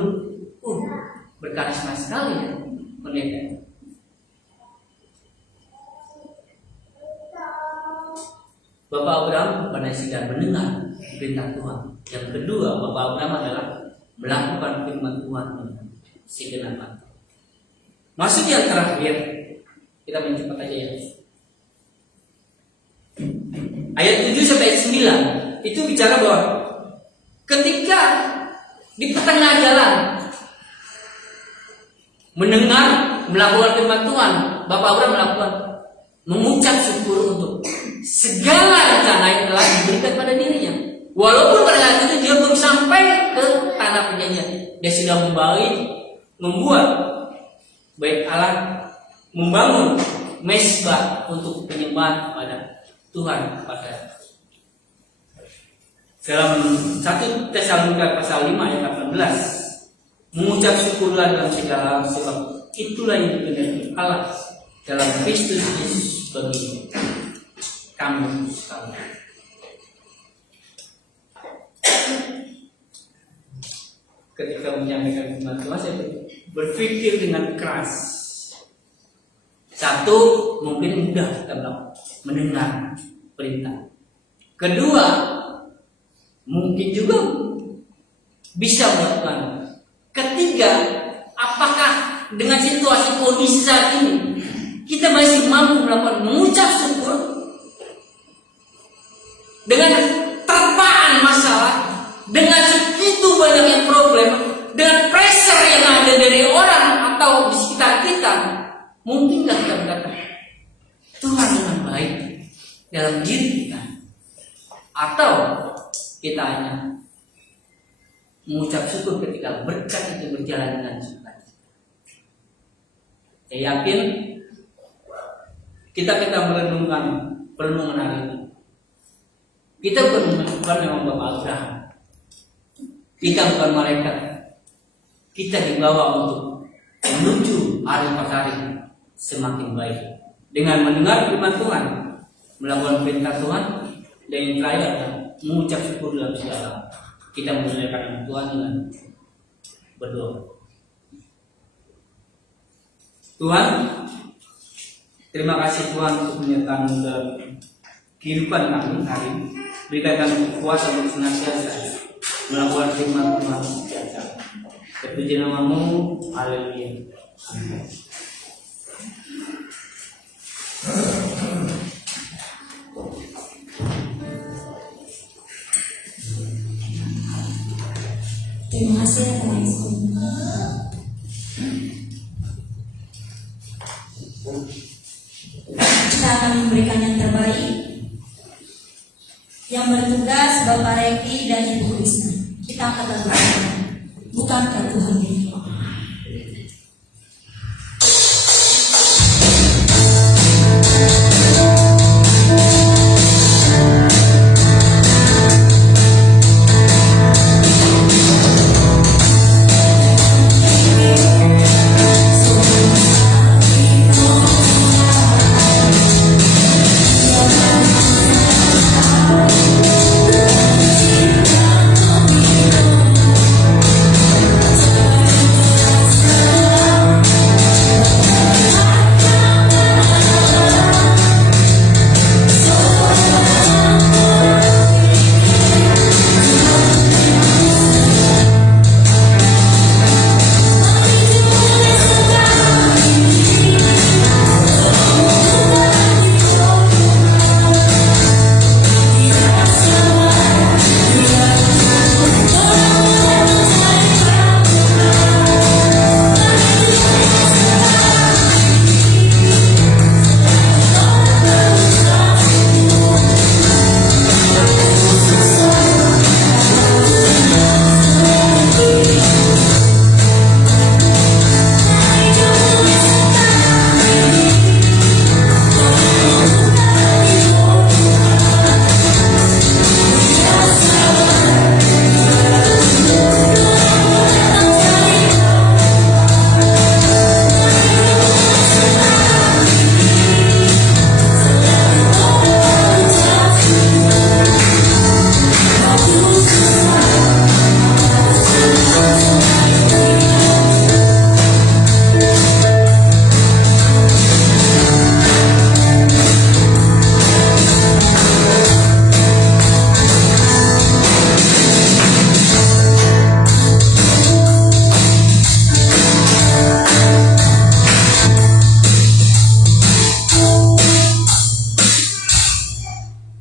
berkarisma sekali ya pendeta. Bapak Abraham pada sidang mendengar perintah Tuhan. Yang kedua, Bapak Abraham adalah melakukan firman Tuhan dengan segenap hati. Masuk yang terakhir, kita main cepat aja ya. Ayat 7 sampai 9 itu bicara bahwa ketika di tengah jalan mendengar melakukan firman Tuhan, Bapak Abraham melakukan mengucap syukur untuk segala rencana yang telah diberikan pada dirinya. Walaupun pada saat itu dia belum sampai ke tanah perjanjian, dia sudah membuat bait Allah, membangun mesbah untuk penyembahan kepada Tuhan. Pada dalam 1 Tesalonika pasal 5 ayat 18, mengucap syukurlah dalam segala hal, sebab itulah yang dikehendaki Allah dalam Kristus Yesus bagi kamu sekalian. Ketika menyampaikan firman Tuhan, saya berpikir dengan keras. Satu, mungkin mudah kita mendengar perintah. Kedua, mungkin juga bisa melakukan. Ketiga, apakah dengan situasi kondisi saat ini kita masih mampu melakukan mengucap syukur dengan terpaan masalah, dengan segitu banyaknya problem, dengan pressure yang ada dari orang atau di sekitar kita? Mungkinkah kita berkata Tuhan dengan baik dalam diri kita? Atau kita hanya mengucap syukur ketika berkat itu berjalan dengan sukacita? Saya yakin kita merenungkan perenungan hari ini. Kita bukan memang Bapak Abraham. Kita bukan malaikat. Kita dibawa untuk menuju hari per hari semakin baik dengan mendengar firman Tuhan, melakukan perintah Tuhan, dan yang terakhir mengucap syukur dalam segala. Kita memuliakan Tuhan dengan berdoa. Tuhan, terima kasih Tuhan untuk penyertaan dalam kehidupan kami hari ini. Berikan kami kuasa untuk senantiasa melakukan firman Tuhan. Terpuji namamu, haleluya. Amin. Terima kasih atas kita akan memberikan yang terbaik. Yang bertugas Bapak Reki dan Ibu Krisna. kita akan lakukan. Bukankah Tuhan ini?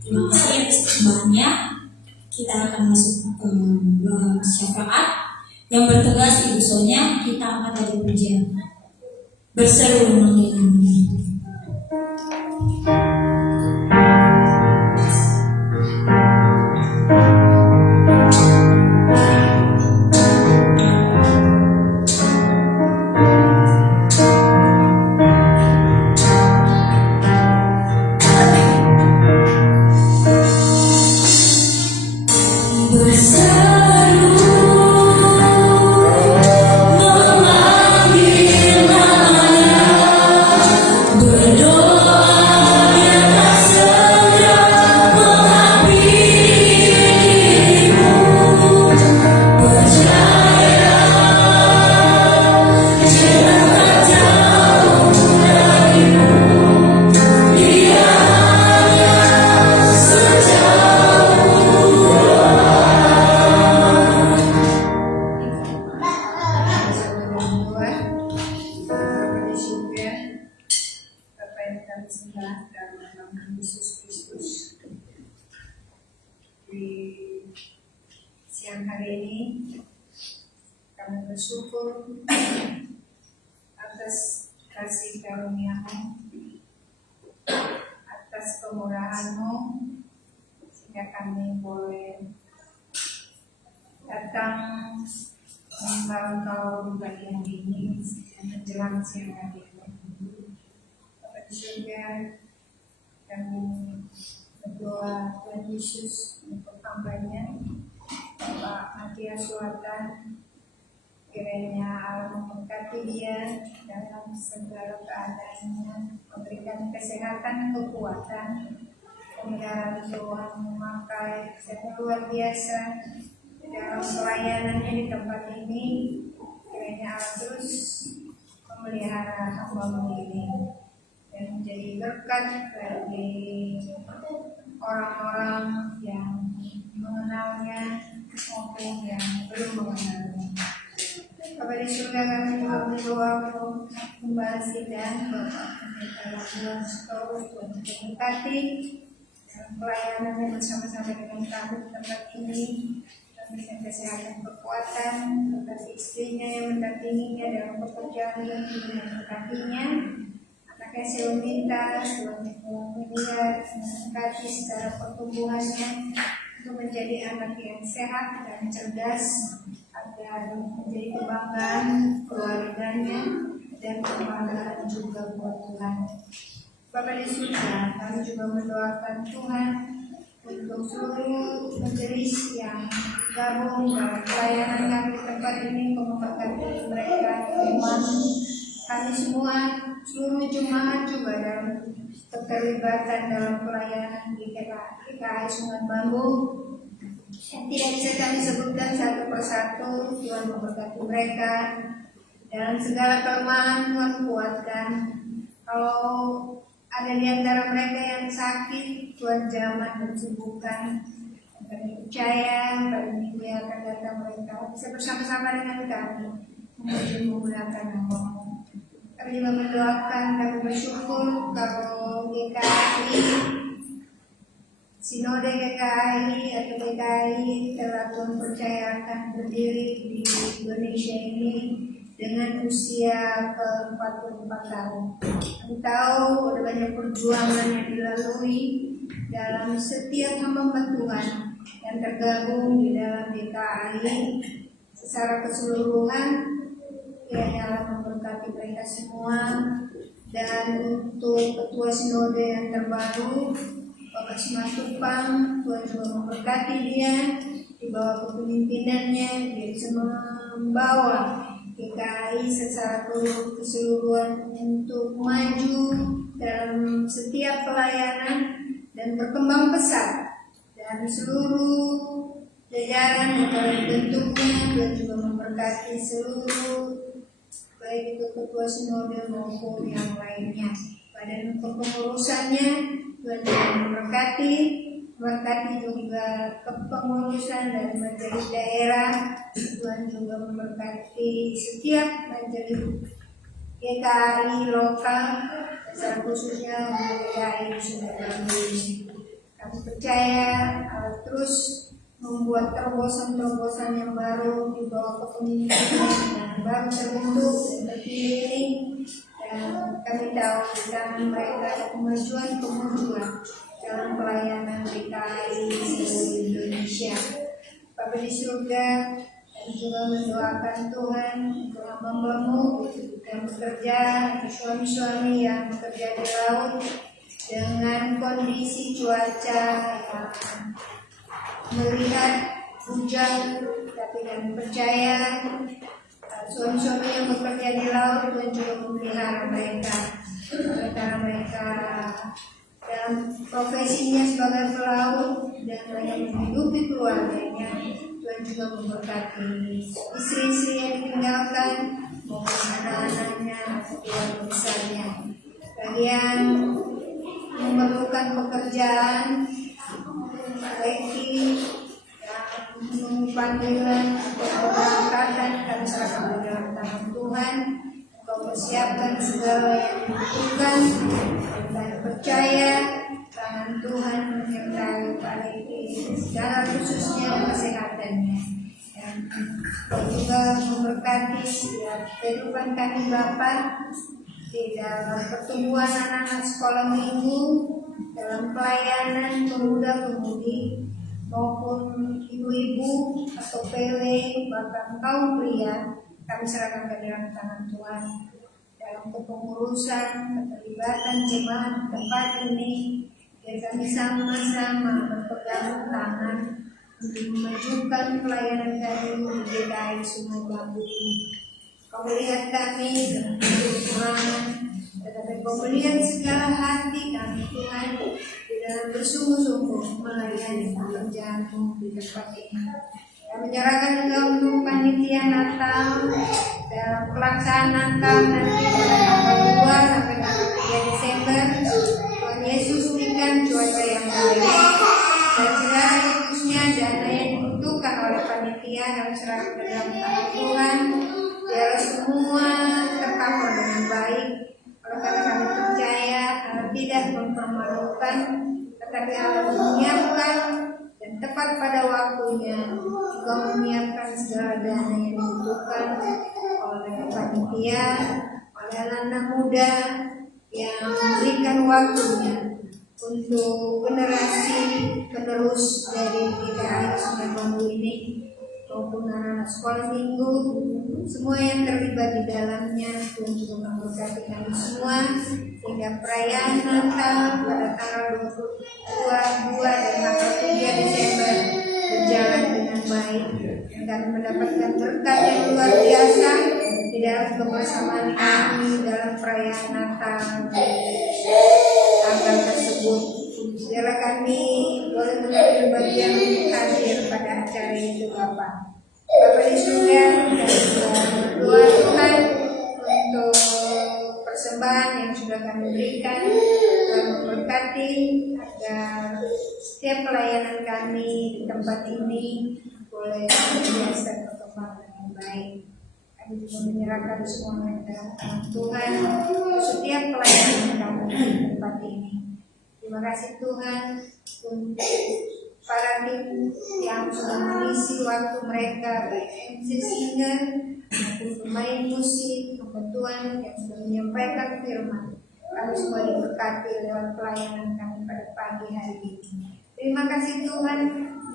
Terima kasih atas persembahannya. Kita akan masuk ke syafaat yang bertugas Ibu Sonya. Kita akan ada pujian berseru mengiringi. Siang hari ini kami bersyukur atas kasih karunia-Mu, atas kemurahan-Mu, sehingga kami boleh datang menyembah Engkau di pagi hari ini menjelang siang hari ini. Bapa di surga, kami berdoa Tuhan Yesus untuk hamba-Nya Bapak Matias Suwatan, kiranya Allah memberkati dia dalam segala keadaannya, memberikan kesehatan, kekuatan, pemeliharaan Tuhan memakai secara luar biasa dalam pelayanannya di tempat ini. Kiranya Allah terus memelihara hamba-Mu ini dan menjadi berkat bagi orang-orang yang mengenalnya maupun yang belum mengenalnya. Bapa di surga, kami juga berdoa untuk Mbak Sidang, Bapak Pendeta Tuhan Stowe, Tuhan memberkati dalam pelayanannya bersama-sama dengan kami di tempat ini, memberikan kesehatan, kekuatan, berkati istrinya yang mendampinginya dalam pekerjaan yang memberkatinya. Anaknya saya minta Tuhan memberkati secara pertumbuhannya, untuk menjadi anak yang sehat dan cerdas, agar menjadi kebanggaan keluarganya dan kebanggaan juga buat Tuhan. Bapa di surga, kami juga mendoakan Tuhan untuk seluruh majelis yang gabung dalam pelayanan kami di tempat ini, memberkati mereka, iman kami semua, seluruh jemaat juga dalam keterlibatan dalam pelayanan di GKI Sungai Bambu. Yang tidak bisa kami sebutkan satu persatu, Tuhan memberkati mereka dalam segala kelemahan. Tuhan kuatkan. Kalau ada di antara mereka yang sakit, Tuhan jamah dan sembuhkan. Kami percaya pada minggu yang akan datang mereka bisa bersama-sama dengan kami menggunakan nama. Kami juga mendoakan, kami bersyukur kalau GKI, Sinode GKI atau GKI telah Tuhan percayakan berdiri di Indonesia ini dengan usia ke-44 tahun. Kami tahu ada banyak perjuangan yang dilalui dalam setiap hamba Tuhan yang tergabung di dalam GKI secara keseluruhan. Kiranya memberkati mereka semua. Dan untuk ketua sinode yang terbaru, Bapak Simatupang, Tuhan juga memberkati dia di bawah kepemimpinannya. Dia bisa membawa GKI secara keseluruhan untuk maju dalam setiap pelayanan dan berkembang pesat, dan seluruh jajaran yang bentuknya. Tuhan juga memberkati seluruh, baik itu ketua sinode maupun yang lainnya, badan kepengurusannya. Tuhan juga memberkati juga kepengurusan dan majelis daerah. Tuhan juga memberkati setiap majelis GKI lokal, secara khususnya GKI Sungai Bambu. Kami percaya terus membuat terobosan-terobosan yang baru di bawah kepemimpinan yang baru terbentuk dan terpilih ini. Dan kami tahu di mereka ada kemajuan dalam pelayanan GKI seluruh Indonesia. Bapa di surga, kami juga mendoakan Tuhan untuk hamba-Mu yang bekerja, suami-suami yang bekerja di laut dengan kondisi cuaca yang melihat hujan, tapi kami percaya suami-suami yang bekerja di laut, Tuhan juga memelihara mereka dalam profesinya sebagai pelaut dan mereka menghidupi keluarganya. Tuhan juga memberkati istri-istri yang ditinggalkan maupun anak-anaknya atau keluarga besarnya. Bagi yang memerlukan pekerjaan, baik yang panggilan atau keberangkatan, kami serahkan di dalam tangan Tuhan. Kau persiapkan segala yang dibutuhkan dan percaya tangan Tuhan menyertai pada ini, secara khususnya kesehatannya. Dan kau juga memberkati setiap kehidupan kami Bapa di dalam pertumbuhan anak-anak sekolah minggu, dalam pelayanan pemuda-pemudi maupun ibu-ibu atau PW, bahkan kaum pria. Kami serahkan ke dalam tangan Tuhan dalam kepengurusan, keterlibatan jemaat tempat ini. Biar kami sama-sama berpegang tangan untuk memajukan pelayanan kami di GKI Sungai Bambu ini. Kau melihat kami dengan kekurangan, tetapi Kau melihat segala hati kami Tuhan di dalam bersungguh-sungguh melayani pekerjaan-Mu di tempat ini. Kami menyerahkan juga untuk panitia Natal dalam pelaksanaan Natal nanti pada tanggal 2 sampai tanggal 3 Desember. Tuhan Yesus berikan cuaca yang baik dan segala khususnya dana yang dibutuhkan oleh panitia kami serahkan ke dalam tangan Tuhan. Biar semua tercover dengan baik. Oleh karena kami percaya Allah tidak mempermalukan, tetapi Allah menyiapkan dan tepat pada waktunya juga menyiapkan segala dana yang dibutuhkan oleh panitia, oleh anak muda yang memberikan waktunya untuk generasi penerus dari GKI Sungai Bambu ini maupun anak-anak sekolah minggu, semua yang terlibat di dalamnya. Tuhan juga memberkati kami semua sehingga perayaan Natal pada tanggal 22 dan tanggal 3 Desember berjalan dengan baik dan kami mendapatkan berkat yang luar biasa di dalam kebersamaan kami dalam perayaan Natal tanggal tersebut. Biarlah kami boleh mengambil bagian hadir pada acara itu, Bapak. Bapak di surga, kami berdoa Tuhan untuk persembahan yang sudah kami berikan, dan memberkati agar setiap pelayanan kami di tempat ini boleh biasa berkembang dengan baik. Kami juga menyerahkan semuanya ke dalam Tuhan untuk setiap pelayanan kami di tempat ini. Terima kasih Tuhan untuk para tim yang sudah mengisi waktu mereka, baik MC singer maupun pemain musik, maupun Tuhan yang sudah menyampaikan firman. Kami semua diberkati lewat pelayanan kami pada pagi hari ini. Terima kasih Tuhan,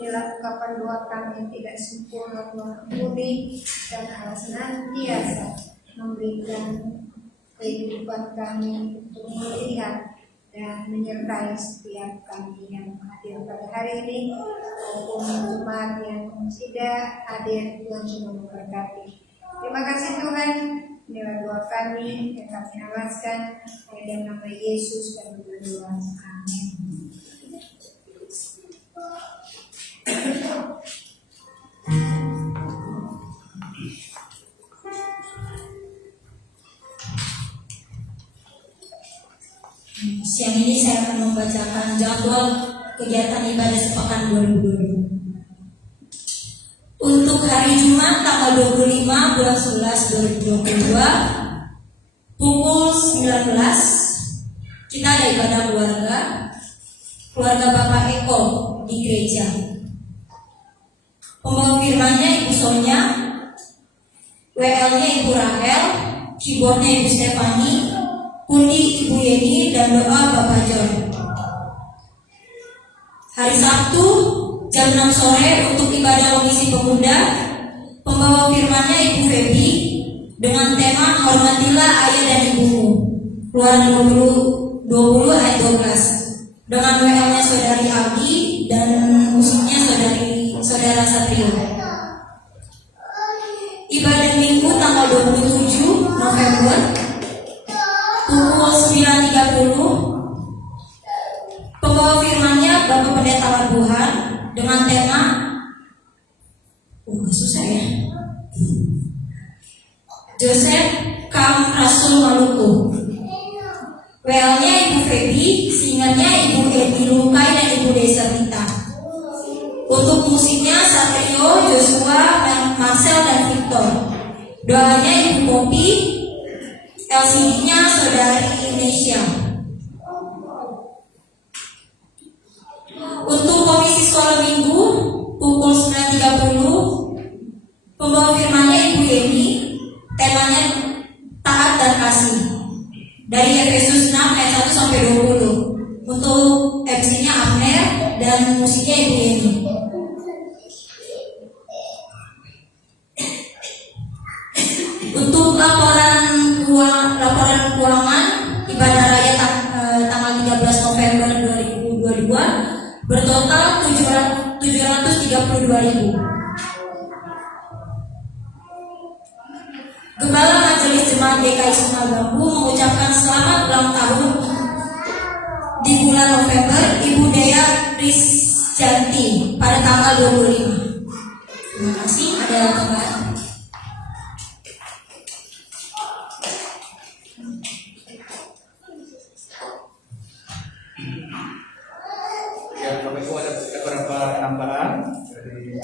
inilah ungkapan doa kami yang tidak sempurna, Tuhan ampuni, dan Allah senantiasa memberikan kehidupan kami untuk melihat dan menyertai setiap kami yang hadir pada hari ini maupun jemaat yang tidak hadir. Tuhan juga memberkati. Terima kasih Tuhan, inilah doa kami yang kami alaskan dalam nama Yesus dan berdoa. Amin. Siang ini saya akan membacakan jadwal kegiatan ibadah sepekan 2020. Untuk hari Jumat tanggal 25 bulan 11 2022 pukul 19 kita ada ibadah keluarga Bapak Eko di gereja. Pembawa firmannya Ibu Sonia, WL-nya Ibu Rahel, keyboardnya Ibu Stefani, kundi Ibu Yeni, dan doa Bapak John. Hari Sabtu jam 6 sore untuk ibadah komisi pemuda, pembawa firmannya Ibu Febi dengan tema Hormatilah ayah dan ibumu, Keluaran 20 ayat 12, dengan WL-nya Saudari Aldi dan musiknya Saudara Satrio. Ibadah Minggu tanggal 27 November pukul 9.30, pembawa firmannya Bapak Pendeta Labuhan dengan tema susah ya, Joseph Kam Rasul Maluku. WL-nya Ibu Febi, singernya Ibu Edi Lukai dan Ibu Desa Rita. Untuk musiknya Satrio, Joshua, Marcel dan Victor. Doanya Ibu Kopi, LCD-nya Saudari Indonesia. Untuk komisi sekolah minggu pukul 9.30, pembawa firmannya Ibu Yeni, temanya taat dan kasih dari Efesus 6 ayat 1 sampai 20. Untuk MC-nya Abner dan musiknya Ibu Yeni. Untuk laporan keuangan ibadah raya tanggal 13 November 2022 bertotal 732.000. Gembala Majelis Jemaat GKI Sungai Bambu mengucapkan selamat ulang tahun di bulan November Ibu Dea Risjanti pada tanggal 25. Terima kasih. Ada tambahan? Ya, Bapak Ibu ada beberapa tambahan dari.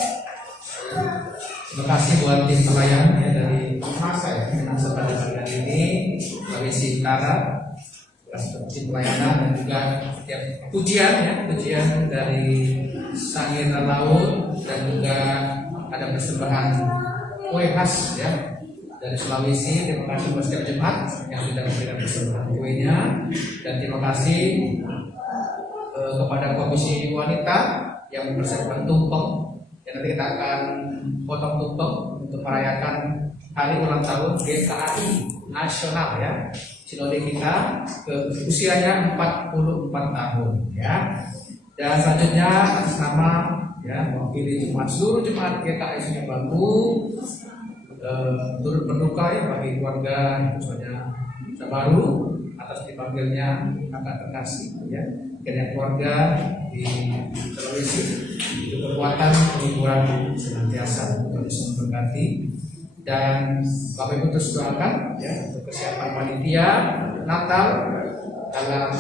Terima kasih buat tim pelayan ya dari masa ya yang pada hari ini, Sulawesi Utara, tim pelayanan dan juga setiap pujian dari Sangir Laut dan juga ada persembahan kue khas ya dari Sulawesi. Terima kasih buat setiap jemaat yang sudah memberikan persembahan kuenya, dan terima kasih kepada Komisi Wanita yang mempersiapkan tumpeng. Ya, nanti kita akan potong tumpeng untuk merayakan hari ulang tahun GKI nasional ya. Sinode kita ke usianya 44 tahun ya. Dan selanjutnya atas nama ya mewakili seluruh jemaat GKI Sinyabagu turut berduka ya bagi keluarga khususnya baru atas dipanggilnya kakak terkasih ya. Kiranya keluarga di Sulawesi kekuatan penghiburan senantiasa untuk bisa memberkati. Dan Bapak Ibu terus doakan ya untuk kesiapan panitia Natal dalam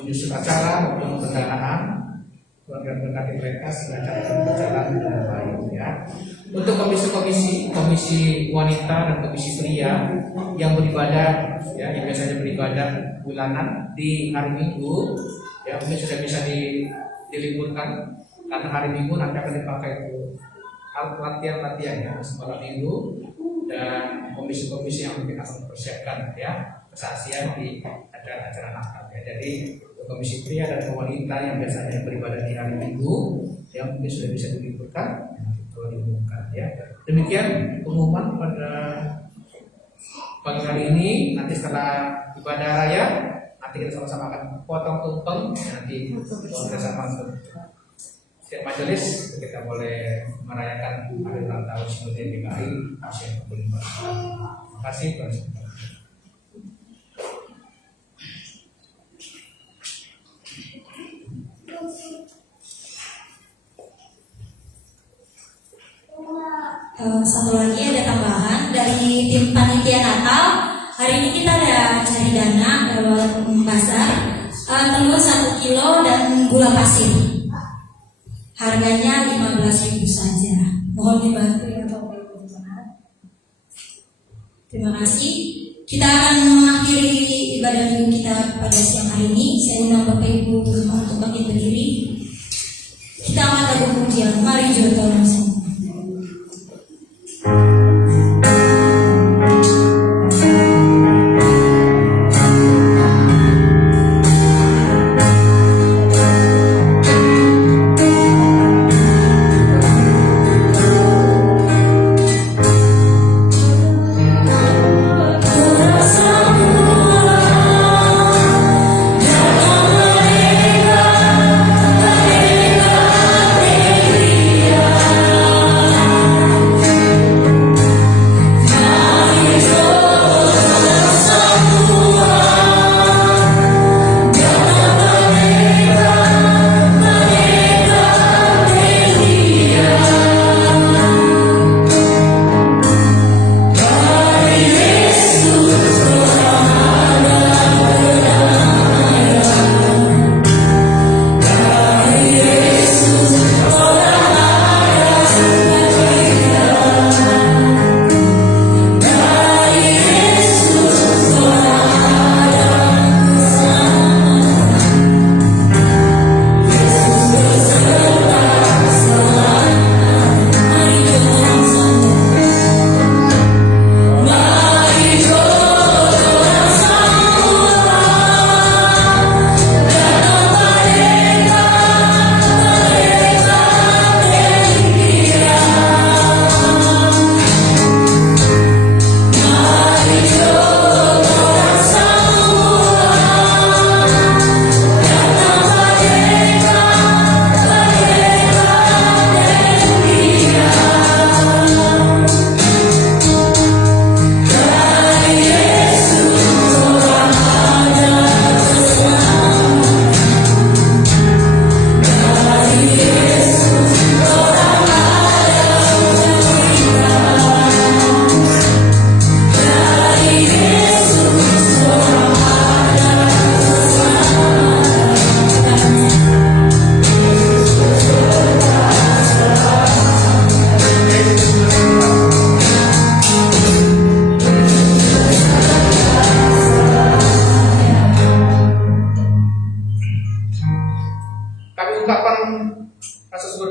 menyusun acara maupun pendanaan keluarga berkati mereka sehingga berjalan dengan baik ya. Untuk komisi wanita dan komisi pria yang beribadah ya yang biasanya beribadah bulanan di hari Minggu ya mungkin sudah bisa diliburkan karena hari Minggu nanti akan dipakai untuk latihan ya sekolah minggu dan komisi-komisi yang mungkin akan mempersiapkan ya kesaksian di acara-acara Natal ya. Jadi komisi pria dan wanita yang biasanya beribadah di hari Minggu yang mungkin sudah bisa diliburkan ya. Demikian pengumuman pada pagi hari ini. Nanti setelah ibadah raya nanti kita sama-sama akan potong tumpeng nanti bersama setiap majelis kita boleh merayakan hari ulang tahun Sinode GKI Asia 45. Terima kasih. Satu lagi ada tambahan dari tim panitia Natal. Hari ini kita ada cari dana lewat pasar, telur 1 kilo dan gula pasir. Harganya 15.000 saja. Mohon dibantu ya Bapak Ibu. Terima kasih. Kita akan mengakhiri ibadah minggu kita pada siang hari ini. Saya undang Bapak Ibu untuk bangkit berdiri. Kita akan lagu pujian. Mari jodoh langsung.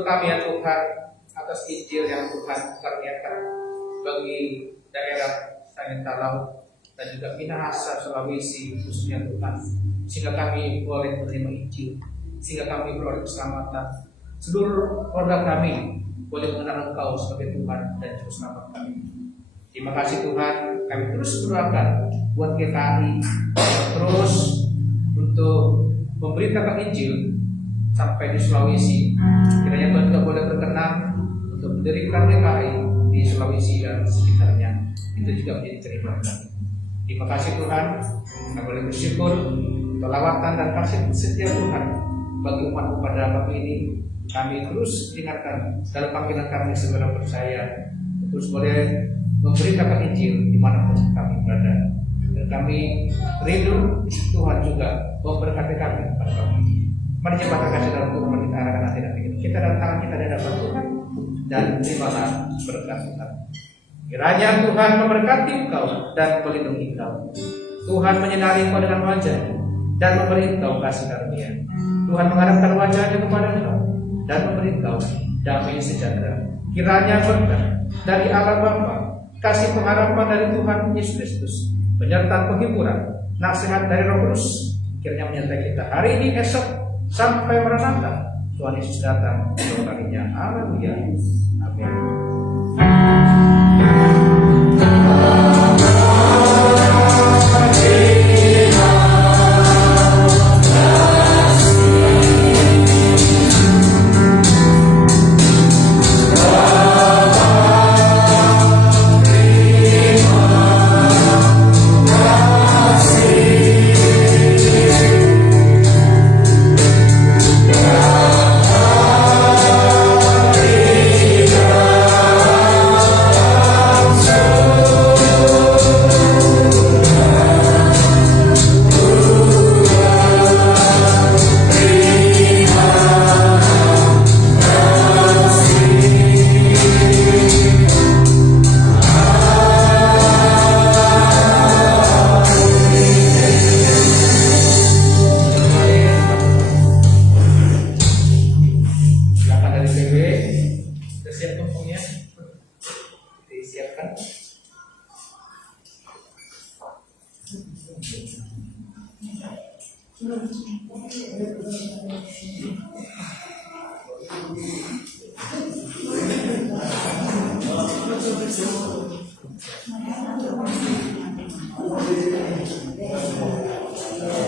kami ya Tuhan atas Injil yang Tuhan karuniakan bagi daerah Sangin Talau dan juga Minahasa Sulawesi khususnya Tuhan. sehingga kami boleh menerima Injil, sehingga kami beroleh keselamatan. Seluruh keluarga kami boleh mengenal Engkau sebagai Tuhan dan Juru Selamat kami. Terima kasih Tuhan, kami terus berdoakan buat GKI terus untuk memberitakan Injil sampai di Sulawesi. Kiranya Tuhan juga boleh berkenan untuk mendirikan GKI di Sulawesi dan sekitarnya. Itu juga menjadi kerinduan kami. Terima kasih Tuhan, kami boleh bersyukur untuk lawatan dan kasih setia Tuhan bagi umat pada kami ini. Kami terus ingatkan dalam panggilan kami segera percaya, terus boleh memberitakan Injil dimanapun kami berada. Dan kami rindu Tuhan juga memberkati kami pada kami. Mari jemaat kasih dalam Tuhan, kita arahkan hati dan pikiran kita dan tangan kita di hadapan Tuhan, dan terimalah berkat Tuhan. Kiranya Tuhan memberkati engkau dan melindungi engkau. Tuhan menyinari engkau dengan wajah-Nya dan memberi engkau kasih karunia. Tuhan mengharapkan wajah-Nya kepada engkau dan memberi engkau damai sejahtera. Kiranya berkat dari Allah Bapa, kasih pengharapan dari Tuhan Yesus Kristus, penyertaan penghiburan, nasihat dari Roh Kudus, kiranya menyertai kita hari ini, esok, sampai Maranatha Tuhan Yesus datang kedua kalinya. Haleluya. Amin.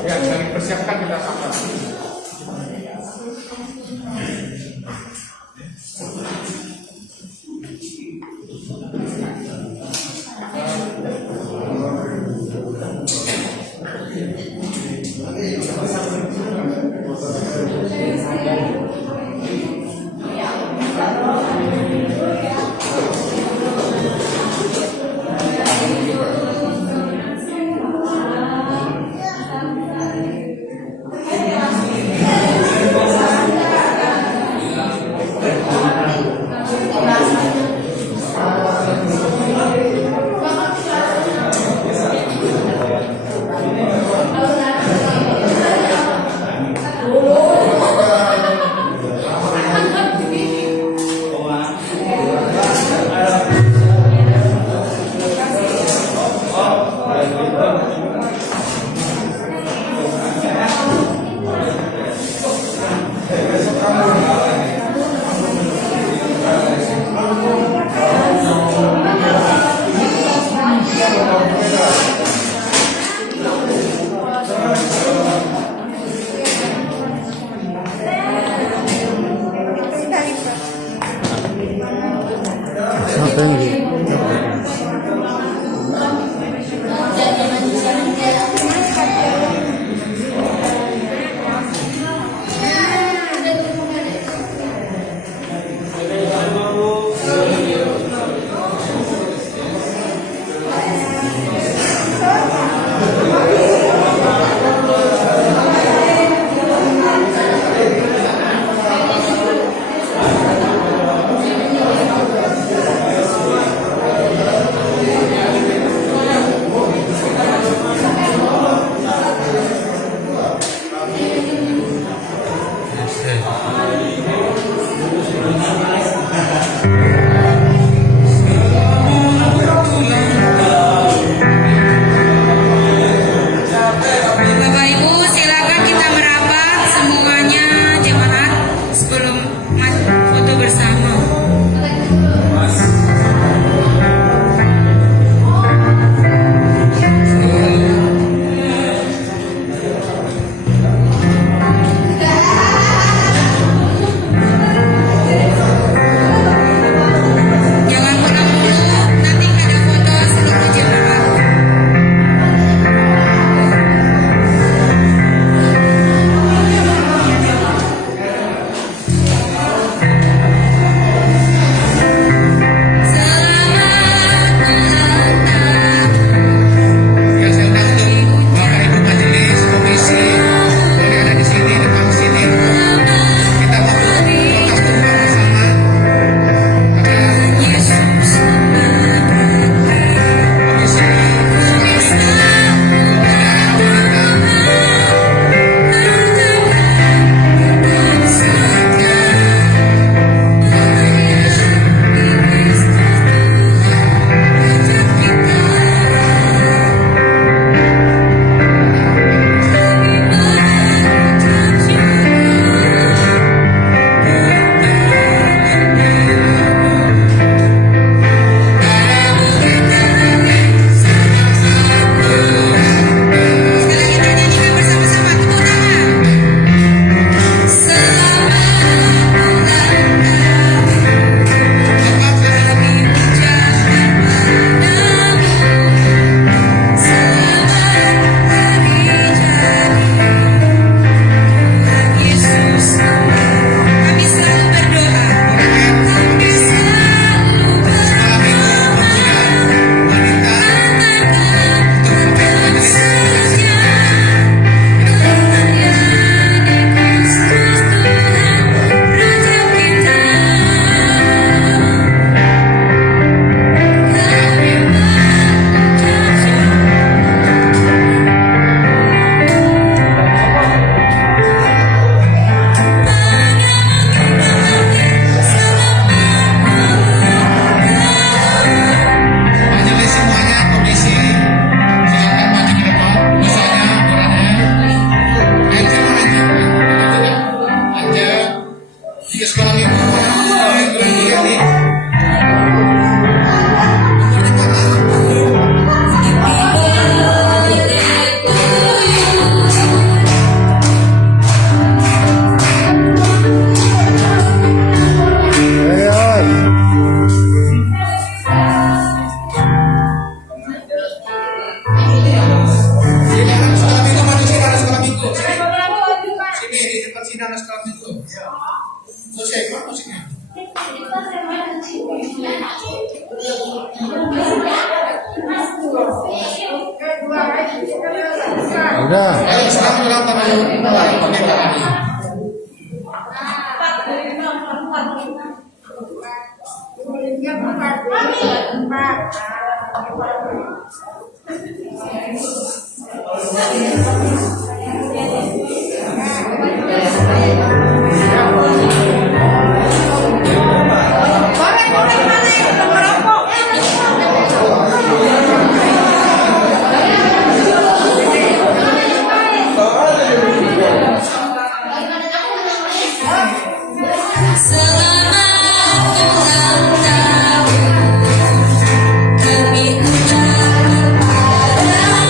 Ya, kami persiapkan kita sampai. Sudah. Ayo sekarang ulang tahun pendeta Adi. Selamat ulang tahun, kami ucapkan padamu.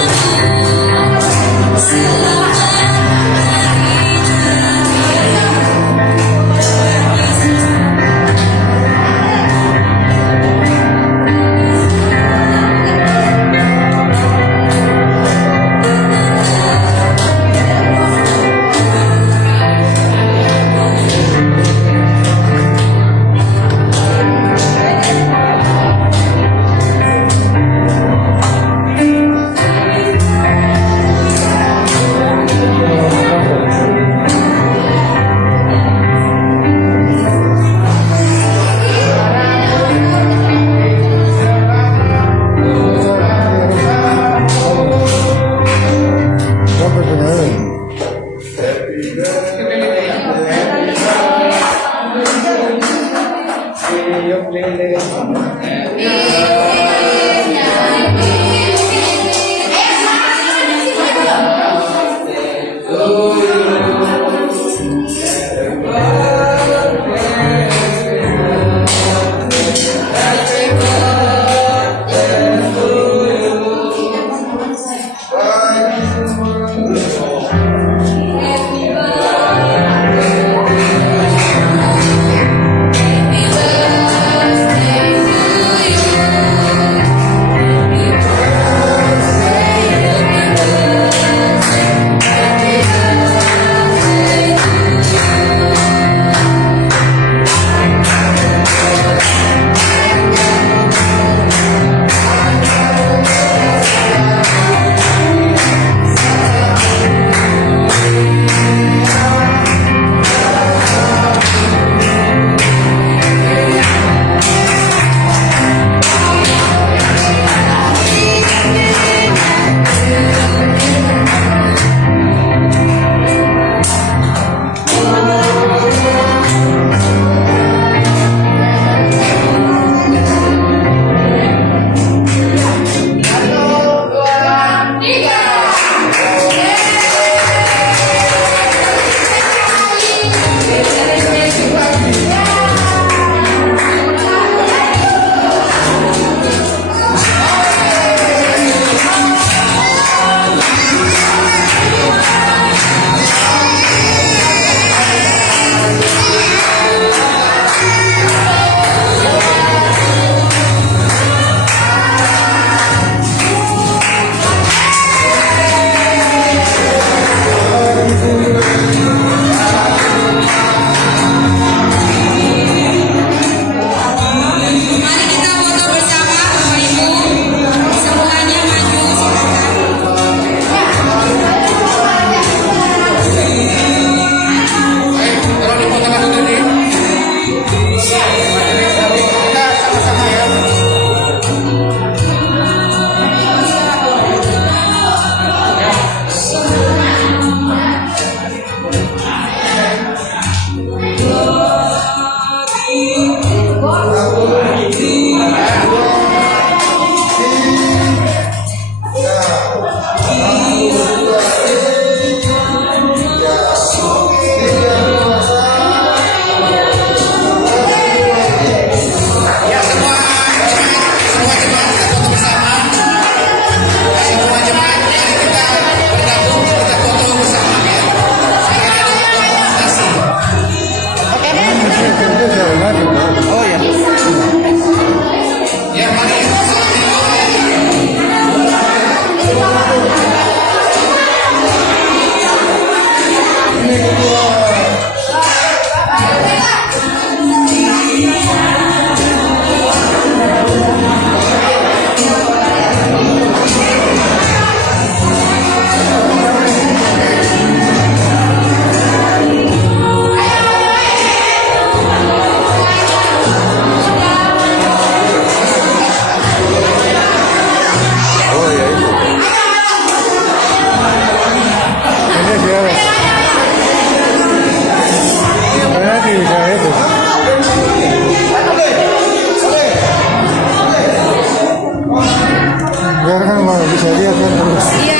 Jadi akan terus. Iya.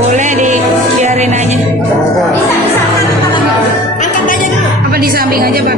Boleh dibiarin aja. Angkat aja dulu. Apa di samping aja, Pak?